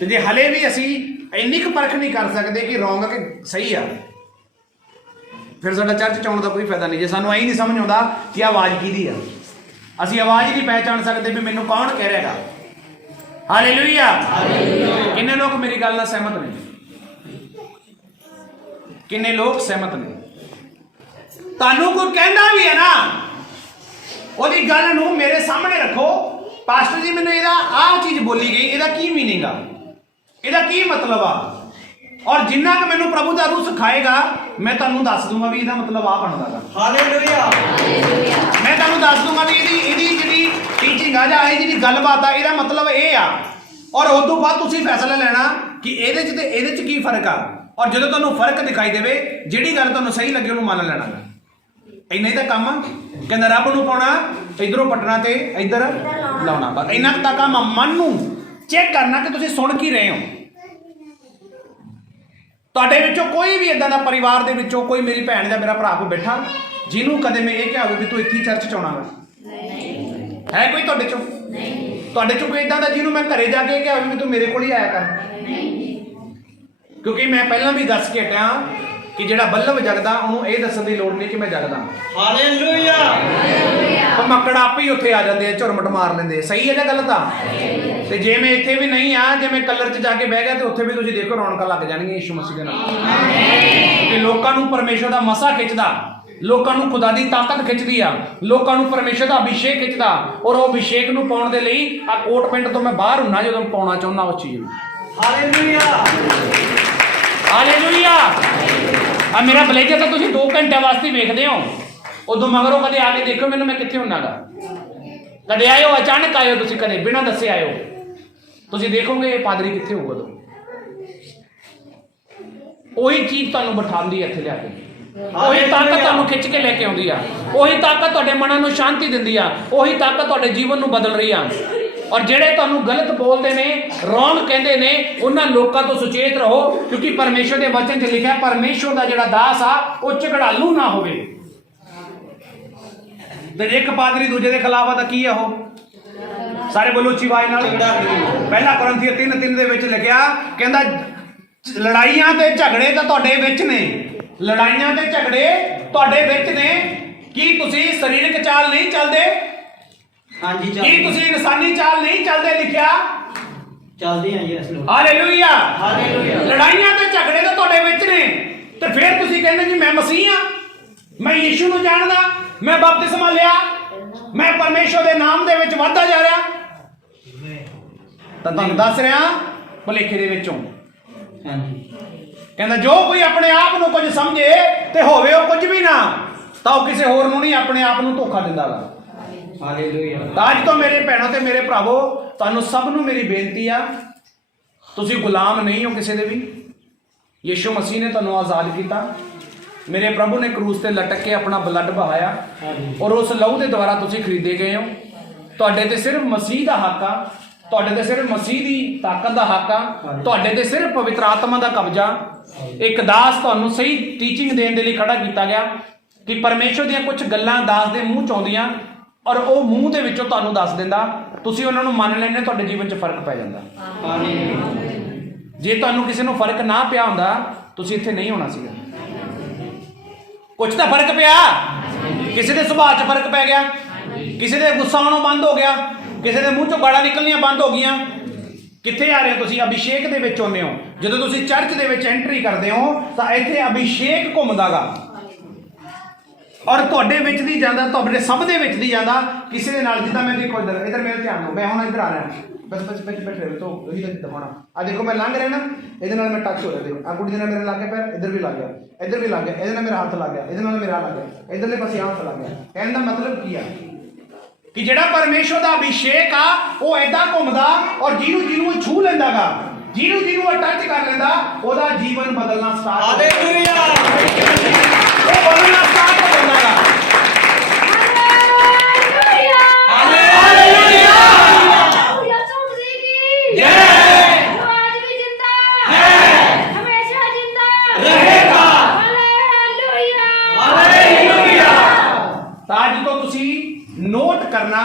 ਤੇ ਜੇ ਹਲੇ ਵੀ ਅਸੀਂ ਇੰਨੀ ਕੁ ਪਰਖ ਨਹੀਂ ਕਰ ਸਕਦੇ ਕਿ ਰੋਂਗ ਆ ਕਿ ਸਹੀ ਆ, ਫਿਰ ਸਾਡਾ ਚਰਚ 'ਚ ਆਉਣ ਦਾ ਕੋਈ ਫਾਇਦਾ ਨਹੀਂ। ਜੇ ਸਾਨੂੰ ਐਂ ਨਹੀਂ ਸਮਝ ਆਉਂਦਾ ਕਿ ਆਵਾਜ਼ ਕਿਹਦੀ ਆ, ਅਸੀਂ ਆਵਾਜ਼ ਨਹੀਂ ਪਹਿਚਾਣ ਸਕਦੇ ਵੀ ਮੈਨੂੰ ਕੌਣ ਕਹਿ ਰਿਹਾਗਾ। ਹਾਲੇਲੂਇਆ। ਕਿੰਨੇ ਲੋਕ ਮੇਰੀ ਗੱਲ ਨਾਲ ਸਹਿਮਤ ਨੇ? ਕਿੰਨੇ ਲੋਕ ਸਹਿਮਤ ਨੇ? ਤੁਹਾਨੂੰ ਕੋਈ ਕਹਿੰਦਾ ਵੀ ਹੈ ਨਾ, ਉਹਦੀ ਗੱਲ ਨੂੰ ਮੇਰੇ ਸਾਹਮਣੇ ਰੱਖੋ। ਪਾਸਟਰ ਜੀ ਮੈਨੂੰ ਇਹਦਾ ਆਹ ਚੀਜ਼ ਬੋਲੀ ਗਈ, ਇਹਦਾ ਕੀ ਮੀਨਿੰਗ ਆ, ਇਹਦਾ ਕੀ ਮਤਲਬ ਆ, ਔਰ ਜਿੰਨਾ ਕਿ ਮੈਨੂੰ ਪ੍ਰਭੂ ਦਾ ਰੂਹ ਸਿਖਾਏਗਾ ਮੈਂ ਤੁਹਾਨੂੰ ਦੱਸ ਦੂੰਗਾ ਵੀ ਇਹਦਾ ਮਤਲਬ ਆ ਬਣਦਾ ਗਾ। ਹਾਲੇਲੂਇਆ। ਮੈਂ ਤੁਹਾਨੂੰ ਦੱਸ ਦੂੰਗਾ ਵੀ ਇਹਦੀ ਜਿਹੜੀ ਟੀਚਿੰਗ ਆ ਜਾਂ ਇਹ ਜਿਹੜੀ ਗੱਲਬਾਤ ਆ ਇਹਦਾ ਮਤਲਬ ਇਹ ਆ। ਔਰ ਉਸ ਤੋਂ ਬਾਅਦ ਤੁਸੀਂ ਫੈਸਲਾ ਲੈਣਾ ਕਿ ਇਹਦੇ 'ਚ ਤੇ ਇਹਦੇ 'ਚ ਕੀ ਫਰਕ ਆ। ਔਰ ਜਦੋਂ ਤੁਹਾਨੂੰ ਫਰਕ ਦਿਖਾਈ ਦੇਵੇ ਜਿਹੜੀ ਗੱਲ ਤੁਹਾਨੂੰ ਸਹੀ ਲੱਗੇ ਉਹਨੂੰ ਮੰਨ ਲੈਣਾ ਗਾ। ਇੰਨਾ ਹੀ ਤਾਂ ਕੰਮ ਆ। ਕਹਿੰਦਾ ਰੱਬ ਨੂੰ ਪਾਉਣਾ ਇਧਰੋਂ ਪਟਣਾ ਤੇ ਇੱਧਰ ਲਾਉਣਾ। ਬਸ ਇੰਨਾ ਕੁ ਤਾਂ ਕੰਮ ਆ। ਮਨ ਨੂੰ ਚੈੱਕ ਕਰਨਾ ਕਿ ਤੁਸੀਂ ਸੁਣ ਕੀ ਰਹੇ ਹੋ। ਤੁਹਾਡੇ ਵਿੱਚੋਂ ਕੋਈ ਵੀ ਇਦਾਂ ਦਾ ਪਰਿਵਾਰ ਦੇ ਵਿੱਚੋਂ ਕੋਈ ਮੇਰੀ ਭੈਣ ਜਾਂ ਮੇਰਾ ਭਰਾ ਕੋਈ ਬੈਠਾ ਜਿਹਨੂੰ ਕਦੇ ਮੈਂ ਇਹ ਕਿਹਾ ਹੋਵੇ ਵੀ ਤੂੰ ਇੱਥੇ ਚਰਚ ਚ ਆਉਣਾ ਵਾ? ਹੈ ਕੋਈ ਤੁਹਾਡੇ ਚੋਂ? ਤੁਹਾਡੇ ਚੋਂ ਕੋਈ ਇਦਾਂ ਦਾ ਜਿਹਨੂੰ ਮੈਂ ਘਰੇ ਜਾ ਕੇ ਕਿਹਾ ਹੋਵੇ ਵੀ ਤੂੰ ਮੇਰੇ ਕੋਲ ਹੀ ਆਇਆ ਕਰ? ਕਿਉਂਕਿ ਮੈਂ ਪਹਿਲਾਂ ਵੀ ਦੱਸ ਕੇ ਹਟਿਆ ਕਿ ਜਿਹੜਾ ਬੱਲਬ ਜਗਦਾ ਉਹਨੂੰ ਇਹ ਦੱਸਣ ਦੀ ਲੋੜ ਨਹੀਂ ਕਿ ਮੈਂ ਜਗਦਾ। ਹਾਲੇਲੂਇਆ। ਪਰ ਮੱਕੜ ਆਪੇ ਹੀ ਉੱਥੇ ਆ ਜਾਂਦੇ ਆ, ਝੁਰਮਟ ਮਾਰ ਲੈਂਦੇ। ਸਹੀ ਹੈ ਜਾਂ ਗਲਤ ਆ? ਤੇ ਜੇ ਮੈਂ ਇੱਥੇ ਵੀ ਨਹੀਂ ਆ, ਜੇ ਮੈਂ ਕਲਰ 'ਚ ਜਾ ਕੇ ਬਹਿ ਗਿਆ ਤੇ ਉੱਥੇ ਵੀ ਤੁਸੀਂ ਦੇਖੋ ਰੌਣਕਾਂ ਲੱਗ ਜਾਣਗੀਆਂ ਯਿਸੂ ਮਸੀਹ ਦੇ ਨਾਲ। ਕਿ ਲੋਕਾਂ ਨੂੰ ਪਰਮੇਸ਼ਰ ਦਾ ਮਸਾ ਖਿੱਚਦਾ, ਲੋਕਾਂ ਨੂੰ ਖੁਦਾ ਦੀ ਤਾਕਤ ਖਿੱਚਦੀ ਆ, ਲੋਕਾਂ ਨੂੰ ਪਰਮੇਸ਼ਰ ਦਾ ਅਭਿਸ਼ੇਕ ਖਿੱਚਦਾ। ਔਰ ਉਹ ਅਭਿਸ਼ੇਕ ਨੂੰ ਪਾਉਣ ਦੇ ਲਈ ਆ ਕੋਟ ਪੈਂਟ ਤੋਂ ਮੈਂ ਬਾਹਰ ਹੁੰਨਾ ਜਦੋਂ ਪਾਉਣਾ ਚਾਹੁੰਦਾ ਉਸ ਚੀਜ਼ ਨੂੰ। ਹਾਲੇਲੂਇਆ। ਹਾਲੇਲੂਇਆ। ਆ ਮੇਰਾ ਬਲੇਜ਼ਰ ਤਾਂ ਤੁਸੀਂ 2 ਘੰਟੇ ਵਾਸਤੇ ਵੇਖਦੇ ਹੋ, ਉਦੋਂ ਮਗਰੋਂ ਕਦੇ ਆ ਕੇ ਦੇਖੋ ਮੈਨੂੰ ਮੈਂ ਕਿੱਥੇ ਹੁੰਨਾਗਾ। ਕਦੇ ਆਇਓ, ਅਚਾਨਕ ਆਇਓ, ਤੁਸੀਂ ਕਦੇ ਬਿਨਾਂ ਦੱਸੇ ਆਇਓ, ਤੁਸੀਂ ਦੇਖੋਗੇ ਇਹ ਪਾਦਰੀ ਕਿੱਥੇ ਹੋਊਗਾ। ਉਦੋਂ ਉਹੀ ਚੀਜ਼ ਤੁਹਾਨੂੰ ਬਿਠਾਉਂਦੀ ਹੈ ਇੱਥੇ ਲਿਆ ਕੇ। ਉਹੀ ਤਾਕਤ ਤੁਹਾਨੂੰ ਖਿੱਚ ਕੇ ਲੈ ਕੇ ਆਉਂਦੀ ਆ। ਉਹੀ ਤਾਕਤ ਤੁਹਾਡੇ ਮਨਾਂ ਨੂੰ ਸ਼ਾਂਤੀ ਦਿੰਦੀ ਆ। ਉਹੀ ਤਾਕਤ ਤੁਹਾਡੇ ਜੀਵਨ ਨੂੰ ਬਦਲ ਰਹੀ ਆ। ਔਰ ਜਿਹੜੇ ਤੁਹਾਨੂੰ ਗਲਤ ਬੋਲਦੇ ਨੇ, ਰੋਂਗ ਕਹਿੰਦੇ ਨੇ, ਉਹਨਾਂ ਲੋਕਾਂ ਤੋਂ ਸੁਚੇਤ ਰਹੋ। ਕਿਉਂਕਿ ਪਰਮੇਸ਼ਰ ਦੇ ਵਚਨ 'ਚ ਲਿਖਿਆ ਪਰਮੇਸ਼ਰ ਦਾ ਜਿਹੜਾ ਦਾਸ ਆ ਉਹ ਝਗੜਾਲੂ ਨਾ ਹੋਵੇ। ਤੇ ਇੱਕ ਪਾਦਰੀ ਦੂਜੇ ਦੇ ਖਿਲਾਫ ਆ ਤਾਂ ਕੀ ਆ ਉਹ? ਸਾਰੇ ਬੋਲੋ ਉੱਚੀ ਆਵਾਜ਼ ਨਾਲ। ਪਹਿਲਾ ਕੋਰਿੰਥੀਆਂ 3:3 ਦੇ ਵਿੱਚ ਲਿਖਿਆ, ਕਹਿੰਦਾ ਲੜਾਈਆਂ ਤੇ ਝਗੜੇ ਤਾਂ ਤੁਹਾਡੇ ਵਿੱਚ ਨੇ। ਲੜਾਈਆਂ ਤੇ ਝਗੜੇ ਤੁਹਾਡੇ ਵਿੱਚ ਨੇ। ਕੀ ਤੁਸੀਂ ਸਰੀਰਕ ਚਾਲ ਨਹੀਂ ਚੱਲਦੇ? ਹਾਂਜੀ ਕੀ ਤੁਸੀਂ ਇਨਸਾਨੀ ਚਾਲ ਨਹੀਂ ਚੱਲਦੇ? ਲਿਖਿਆ ਚੱਲਦੇ ਹਾਂ ਜੀ ਅਸੀਂ। ਹਾਲੇਲੂਇਆ। ਹਾਲੇਲੂਇਆ। ਲੜਾਈਆਂ ਤੇ ਝਗੜੇ ਤਾਂ ਤੁਹਾਡੇ ਵਿੱਚ ਨੇ ਤੇ ਫਿਰ ਤੁਸੀਂ ਕਹਿੰਦੇ ਜੀ ਮੈਂ ਮਸੀਹ ਆ, ਮੈਂ ਯੀਸ਼ੂ ਨੂੰ ਜਾਣਦਾ, ਮੈਂ ਬਪਤਿਸਮਾ ਲਿਆ, ਮੈਂ ਪਰਮੇਸ਼ਰ ਦੇ ਨਾਮ ਦੇ ਵਿੱਚ ਵਧਦਾ ਜਾ ਰਿਹਾ। ਤਾਂ ਤੁਹਾਨੂੰ ਦੱਸ ਰਿਹਾ ਭੁਲੇਖੇ ਦੇ ਵਿੱਚੋਂ। ਹਾਂਜੀ। ਕਹਿੰਦਾ ਜੋ ਕੋਈ ਆਪਣੇ ਆਪ ਨੂੰ ਕੁਝ ਸਮਝੇ ਤੇ ਹੋਵੇ ਉਹ ਕੁਝ ਵੀ ਨਾ, ਤਾਂ ਉਹ ਕਿਸੇ ਹੋਰ ਨੂੰ ਨਹੀਂ, ਆਪਣੇ ਆਪ ਨੂੰ ਧੋਖਾ ਦਿੰਦਾ ਵਾ। ਹਾਲੇਲੂਇਆ। ਤਾਂ ਅੱਜ ਤੋਂ ਮੇਰੇ ਭੈਣਾਂ ਤੇ ਮੇਰੇ ਭਰਾਵੋ, ਤੁਹਾਨੂੰ ਸਭ ਨੂੰ ਮੇਰੀ ਬੇਨਤੀ ਆ, ਤੁਸੀਂ ਗੁਲਾਮ ਨਹੀਂ ਹੋ ਕਿਸੇ ਦੇ ਵੀ। ਯਿਸੂ ਮਸੀਹ ਨੇ ਤੁਹਾਨੂੰ ਆਜ਼ਾਦ ਕੀਤਾ। ਮੇਰੇ ਪ੍ਰਭੂ ਨੇ ਕਰੂਸ ਤੇ ਲਟਕ ਕੇ ਆਪਣਾ ਬਲੱਡ ਬਹਾਇਆ ਔਰ ਉਸ ਲਹੂ ਦੇ ਦੁਆਰਾ ਤੁਸੀਂ ਖਰੀਦੇ ਗਏ ਹੋ। ਤੁਹਾਡੇ ਤੇ ਸਿਰਫ ਮਸੀਹ ਦਾ ਹੱਕ ਆ, ਤੁਹਾਡੇ ਤੇ ਸਿਰਫ ਮਸੀਹ ਦੀ ਤਾਕਤ ਦਾ ਹੱਕ ਆ, ਤੁਹਾਡੇ ਤੇ ਸਿਰਫ ਪਵਿੱਤਰ ਆਤਮਾ ਦਾ ਕਬਜ਼ਾ। ਇੱਕ ਦਾਸ ਤੁਹਾਨੂੰ ਸਹੀ ਟੀਚਿੰਗ ਦੇਣ ਦੇ ਲਈ ਖੜਾ ਕੀਤਾ ਗਿਆ ਕਿ ਪਰਮੇਸ਼ਰ ਦੀਆਂ ਕੁਝ ਗੱਲਾਂ ਦਾਸ ਦੇ ਮੂੰਹ ਚ ਆਉਂਦੀਆਂ ਔਰ ਉਹ ਮੂੰਹ ਦੇ ਵਿੱਚੋਂ ਤੁਹਾਨੂੰ ਦੱਸ ਦਿੰਦਾ। ਤੁਸੀਂ ਉਹਨਾਂ ਨੂੰ ਮੰਨ ਲੈਣੇ, ਤੁਹਾਡੇ ਜੀਵਨ 'ਚ ਫਰਕ ਪੈ ਜਾਂਦਾ। ਜੇ ਤੁਹਾਨੂੰ ਕਿਸੇ ਨੂੰ ਫਰਕ ਨਾ ਪਿਆ ਹੁੰਦਾ ਤੁਸੀਂ ਇੱਥੇ ਨਹੀਂ ਹੋਣਾ ਸੀਗਾ। ਕੁਝ ਤਾਂ ਫਰਕ ਪਿਆ। ਕਿਸੇ ਦੇ ਸੁਭਾਅ 'ਚ ਫਰਕ ਪੈ ਗਿਆ, ਕਿਸੇ ਦੇ ਗੁੱਸਾ ਆਉਣੋਂ ਬੰਦ ਹੋ ਗਿਆ, ਕਿਸੇ ਦੇ ਮੂੰਹ 'ਚੋਂ ਗਾਲਾਂ ਨਿਕਲਣੀਆਂ ਬੰਦ ਹੋ ਗਈਆਂ। ਕਿੱਥੇ ਆ ਰਹੇ ਹੋ ਤੁਸੀਂ? ਅਭਿਸ਼ੇਕ ਦੇ ਵਿੱਚ ਆਉਂਦੇ ਹੋ। ਜਦੋਂ ਤੁਸੀਂ ਚਰਚ ਦੇ ਵਿੱਚ ਐਂਟਰੀ ਕਰਦੇ ਹੋ ਤਾਂ ਇੱਥੇ ਅਭਿਸ਼ੇਕ ਘੁੰਮਦਾਗਾ ਔਰ ਤੁਹਾਡੇ ਵਿੱਚ ਦੀ ਜਾਂਦਾ, ਤੁਹਾਡੇ ਸਭ ਦੇ ਵਿੱਚ ਦੀ ਜਾਂਦਾ। ਕਿਸੇ ਦੇ ਨਾਲ ਜਿੱਦਾਂ ਮੈਂ ਦੇਖੋ ਇੱਧਰ ਮੇਰੇ ਧਿਆਨ ਦਿਓ, ਮੈਂ ਹੁਣ ਇੱਧਰ ਆ ਰਿਹਾ, ਬਸ ਬੈਠ ਰਹੇ ਤੋਂ ਉਹੀ ਤਾਂ ਦਿਖਾਉਣਾ। ਆ ਦੇਖੋ ਮੈਂ ਲੰਘ ਰਿਹਾ ਨਾ, ਇਹਦੇ ਨਾਲ ਮੈਂ ਟੱਚ ਹੋ ਰਿਹਾ। ਦੇਖੋ ਆ ਕੁੜੀ ਦੇ ਨਾਲ ਮੇਰੇ ਲੱਗ ਗਿਆ ਪੈਰ, ਇੱਧਰ ਵੀ ਲੱਗ ਗਿਆ, ਇੱਧਰ ਵੀ ਲੱਗ ਗਿਆ, ਇਹਦੇ ਨਾਲ ਮੇਰਾ ਹੱਥ ਲੱਗ ਗਿਆ, ਇਹਦੇ ਨਾਲ ਮੇਰਾ ਲੱਗ ਗਿਆ, ਇੱਧਰਲੇ ਪਾਸੇ ਹੱਥ ਲੱਗ ਗਿਆ। ਕਹਿਣ ਦਾ ਮਤਲਬ ਕੀ ਆ ਕਿ ਜਿਹੜਾ ਪਰਮੇਸ਼ਰ ਦਾ ਅਭਿਸ਼ੇਕ ਆ ਉਹ ਏਦਾਂ ਘੁੰਮਦਾ ਔਰ ਜਿਹਨੂੰ ਛੂ ਲੈਂਦਾਗਾ, ਜਿਹਨੂੰ ਟੱਚ ਕਰ ਲੈਂਦਾ, ਉਹਦਾ ਜੀਵਨ ਬਦਲਣਾ ਸਟਾਰਟ। ਹਾਲੇਲੂਇਆ। ਉਹ ਬਦਲਣਾ ਸਟਾਰਟ ਹੋ ਜਾਂਦਾਗਾ। ਤਾਂ ਅੱਜ ਤੋਂ ਤੁਸੀਂ ਨੋਟ ਕਰਨਾ,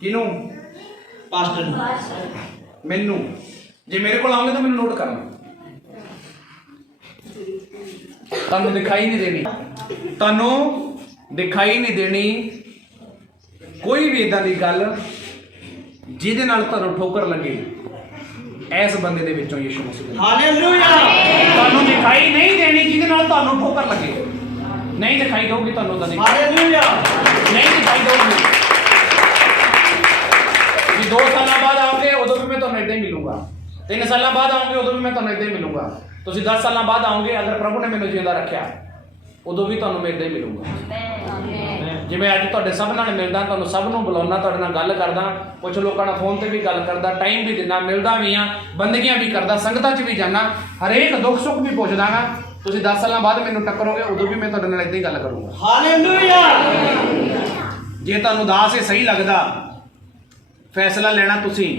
ਕਿਹਨੂੰ? ਪਾਸਟਰ ਮੈਨੂੰ। ਜੇ ਮੇਰੇ ਕੋਲ ਆਉਂਗੇ ਤਾਂ ਮੈਨੂੰ ਨੋਟ ਕਰਨਾ। ਤੁਹਾਨੂੰ ਦਿਖਾਈ ਨਹੀਂ ਦੇਣੀ, ਤੁਹਾਨੂੰ ਦਿਖਾਈ ਨਹੀਂ ਦੇਣੀ ਕੋਈ ਵੀ ਇਦਾਂ ਦੀ ਗੱਲ ਜਿਹਦੇ ਨਾਲ ਤੁਹਾਨੂੰ ਠੋਕਰ ਲੱਗੇ। ਇਸ ਬੰਦੇ ਦੇ ਵਿੱਚੋਂ ਯਿਸੂ ਮਸੀਹ। ਹਾਲੇਲੂਇਆ। ਤੁਹਾਨੂੰ ਦਿਖਾਈ ਨਹੀਂ ਦੇਣੀ ਜਿਹਦੇ ਨਾਲ ਤੁਹਾਨੂੰ ਠੋਕਰ ਲੱਗੇ। ਨਹੀਂ ਦਿਖਾਈ ਦਊਗੀ ਤੁਹਾਨੂੰ ਤਾਂ। ਹਾਲੇਲੂਇਆ। ਨਹੀਂ ਦਿਖਾਈ ਦਊਗੀ। ਜੀ 2 ਸਾਲਾਂ ਬਾਅਦ ਆਓਗੇ ਉਦੋਂ ਵੀ ਮੈਂ ਤੁਹਾਨੂੰ ਏਦਾਂ ਹੀ ਮਿਲੂੰਗਾ। 3 ਸਾਲਾਂ ਬਾਅਦ ਆਓਗੇ ਉਦੋਂ ਵੀ ਮੈਂ ਤੁਹਾਨੂੰ ਏਦਾਂ ਹੀ ਮਿਲੂੰਗਾ। ਤੁਸੀਂ 10 ਸਾਲਾਂ ਬਾਅਦ ਆਓਗੇ, ਅਗਰ ਪ੍ਰਭੂ ਨੇ ਮੈਨੂੰ ਜਿਉਂਦਾ ਰੱਖਿਆ ਉਦੋਂ ਵੀ ਤੁਹਾਨੂੰ ਮੇਰੇ ਦਾ ਹੀ ਮਿਲੂਗਾ। ਜਿਵੇਂ ਅੱਜ ਤੁਹਾਡੇ ਸਭ ਨਾਲ ਮਿਲਦਾ, ਤੁਹਾਨੂੰ ਸਭ ਨੂੰ ਬੁਲਾਉਣਾ, ਤੁਹਾਡੇ ਨਾਲ ਗੱਲ ਕਰਦਾ, ਕੁਝ ਲੋਕਾਂ ਨਾਲ ਫੋਨ ਤੇ ਵੀ ਗੱਲ ਕਰਦਾ, ਟਾਈਮ ਵੀ ਦਿੰਦਾ, ਮਿਲਦਾ ਵੀ ਆ, ਬੰਦਗੀਆਂ ਵੀ ਕਰਦਾ, ਸੰਗਤਾਂ 'ਚ ਵੀ ਜਾਣਾ, ਹਰੇਕ ਦੁੱਖ ਸੁੱਖ ਵੀ ਪੁੱਛਦਾ ਗਾ। ਤੁਸੀਂ 10 ਸਾਲਾਂ ਬਾਅਦ ਮੈਨੂੰ ਟੱਕਰੋਗੇ, ਉਦੋਂ ਵੀ ਮੈਂ ਤੁਹਾਡੇ ਨਾਲ ਏਦਾਂ ਹੀ ਗੱਲ ਕਰੂੰਗਾ। ਹਾਲੇਲੂਇਆ। ਜੇ ਤੁਹਾਨੂੰ ਦਾਸ ਇਹ ਸਹੀ ਲੱਗਦਾ, ਫੈਸਲਾ ਲੈਣਾ ਤੁਸੀਂ,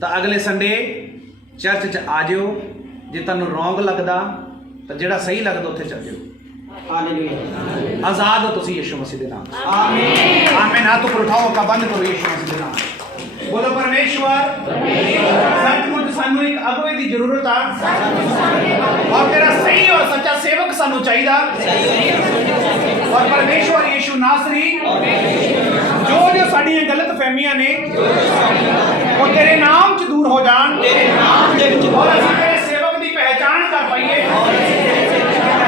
ਤਾਂ ਅਗਲੇ ਸੰਡੇ ਚਰਚ 'ਚ ਆ ਜਿਓ। ਜੇ ਤੁਹਾਨੂੰ ਰੋਂਗ ਲੱਗਦਾ ਤਾਂ ਜਿਹੜਾ ਸਹੀ ਲੱਗਦਾ ਉੱਥੇ ਚੱਲ ਜਿਓ। हालेलुया। आजाद हो तुसी यीशु मसीह के नाम। आमीन। आमीन। हाथ ऊपर उठाओ, का बंद करो यीशु मसीह के नाम। बोलो परमेश्वर, सचमुच सानू एक अगुवे की जरूरत आ, और तेरा सही और सच्चा सेवक सानू चाहिए। और परमेश्वर यीशु नासरी, जो जो साडियां गलत फहमियां ने वो तेरे नाम च दूर हो जान, और असीं तेरे सेवक की पहचान कर पाइए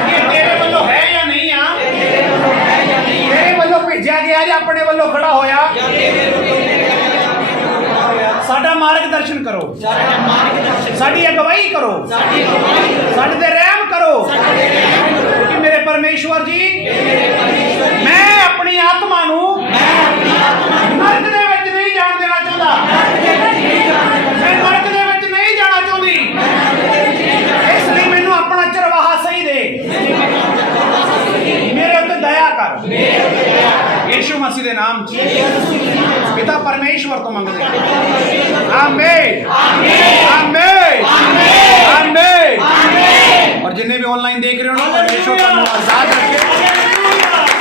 कि तेरे वालों है या नहीं आ, तेरे वालों भेजा गया या अपने वालों खड़ा होया। साडा मार्गदर्शन करो, साडी अगवाई करो, साडे ते रहम करो, क्योंकि मेरे परमेश्वर जी मैं अपनी आत्मा नू नरक दे विच नहीं जान देना चाहता, मैं नरक दे विच नहीं जाना चाहती, इसलिए मैनू अपना चरवाहा सही दे, मेरे उत्ते दया कर यीशु मसीह दे नाम च पिता परमेश्वर तो मंगते हैं। आमीन आमीन आमीन। और जिन्हें भी ऑनलाइन देख रहे हो ना, परमेश्वर तुहानू आजाद रखे,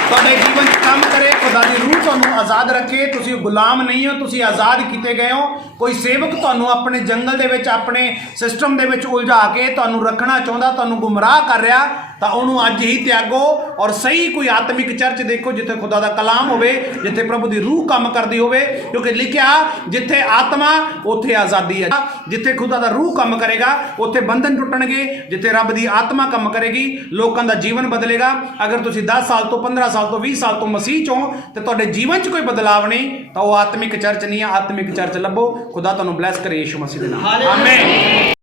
ਤੁਹਾਡੇ ਜੀਵਨ 'ਚ ਕੰਮ ਕਰੇ, ਖੁਦਾ ਦੀ ਰੂਹ ਤੁਹਾਨੂੰ ਆਜ਼ਾਦ ਰੱਖੇ। ਤੁਸੀਂ ਗੁਲਾਮ ਨਹੀਂ ਹੋ, ਤੁਸੀਂ ਆਜ਼ਾਦ ਕੀਤੇ ਗਏ ਹੋ। ਕੋਈ ਸੇਵਕ ਤੁਹਾਨੂੰ ਆਪਣੇ ਜੰਗਲ ਦੇ ਵਿੱਚ, ਆਪਣੇ ਸਿਸਟਮ ਦੇ ਵਿੱਚ ਉਲਝਾ ਕੇ ਤੁਹਾਨੂੰ ਰੱਖਣਾ ਚਾਹੁੰਦਾ, ਤੁਹਾਨੂੰ ਗੁੰਮਰਾਹ ਕਰ ਰਿਹਾ, ਤਾਂ ਉਹਨੂੰ ਅੱਜ ਹੀ ਤਿਆਗੋ ਔਰ ਸਹੀ ਕੋਈ ਆਤਮਿਕ ਚਰਚ ਦੇਖੋ ਜਿੱਥੇ ਖੁਦਾ ਦਾ ਕਲਾਮ ਹੋਵੇ, ਜਿੱਥੇ ਪ੍ਰਭੂ ਦੀ ਰੂਹ ਕੰਮ ਕਰਦੀ ਹੋਵੇ, ਕਿਉਂਕਿ ਲਿਖਿਆ ਜਿੱਥੇ ਆਤਮਾ ਉੱਥੇ ਆਜ਼ਾਦੀ ਹੈ। ਜਿੱਥੇ ਖੁਦਾ ਦਾ ਰੂਹ ਕੰਮ ਕਰੇਗਾ ਉੱਥੇ ਬੰਧਨ ਟੁੱਟਣਗੇ, ਜਿੱਥੇ ਰੱਬ ਦੀ ਆਤਮਾ ਕੰਮ ਕਰੇਗੀ ਲੋਕਾਂ ਦਾ ਜੀਵਨ ਬਦਲੇਗਾ। ਅਗਰ ਤੁਸੀਂ 10 ਸਾਲ ਤੋਂ 15 ਸਾਲ ਤੋਂ 20 ਸਾਲ ਤੋਂ ਮਸੀਹ 'ਚੋਂ ਤੇ ਤੁਹਾਡੇ ਜੀਵਨ 'ਚ ਕੋਈ ਬਦਲਾਵ ਨਹੀਂ, ਤਾਂ ਉਹ ਆਤਮਿਕ ਚਰਚ ਨਹੀਂ ਹੈ। ਆਤਮਿਕ ਚਰਚ ਲੱਭੋ। ਖੁਦਾ ਤੁਹਾਨੂੰ ਬਲੈਸ ਕਰੇ ਯੀਸ਼ੂ ਮਸੀਹ ਦੇ ਨਾਮ। ਆਮੀਨ।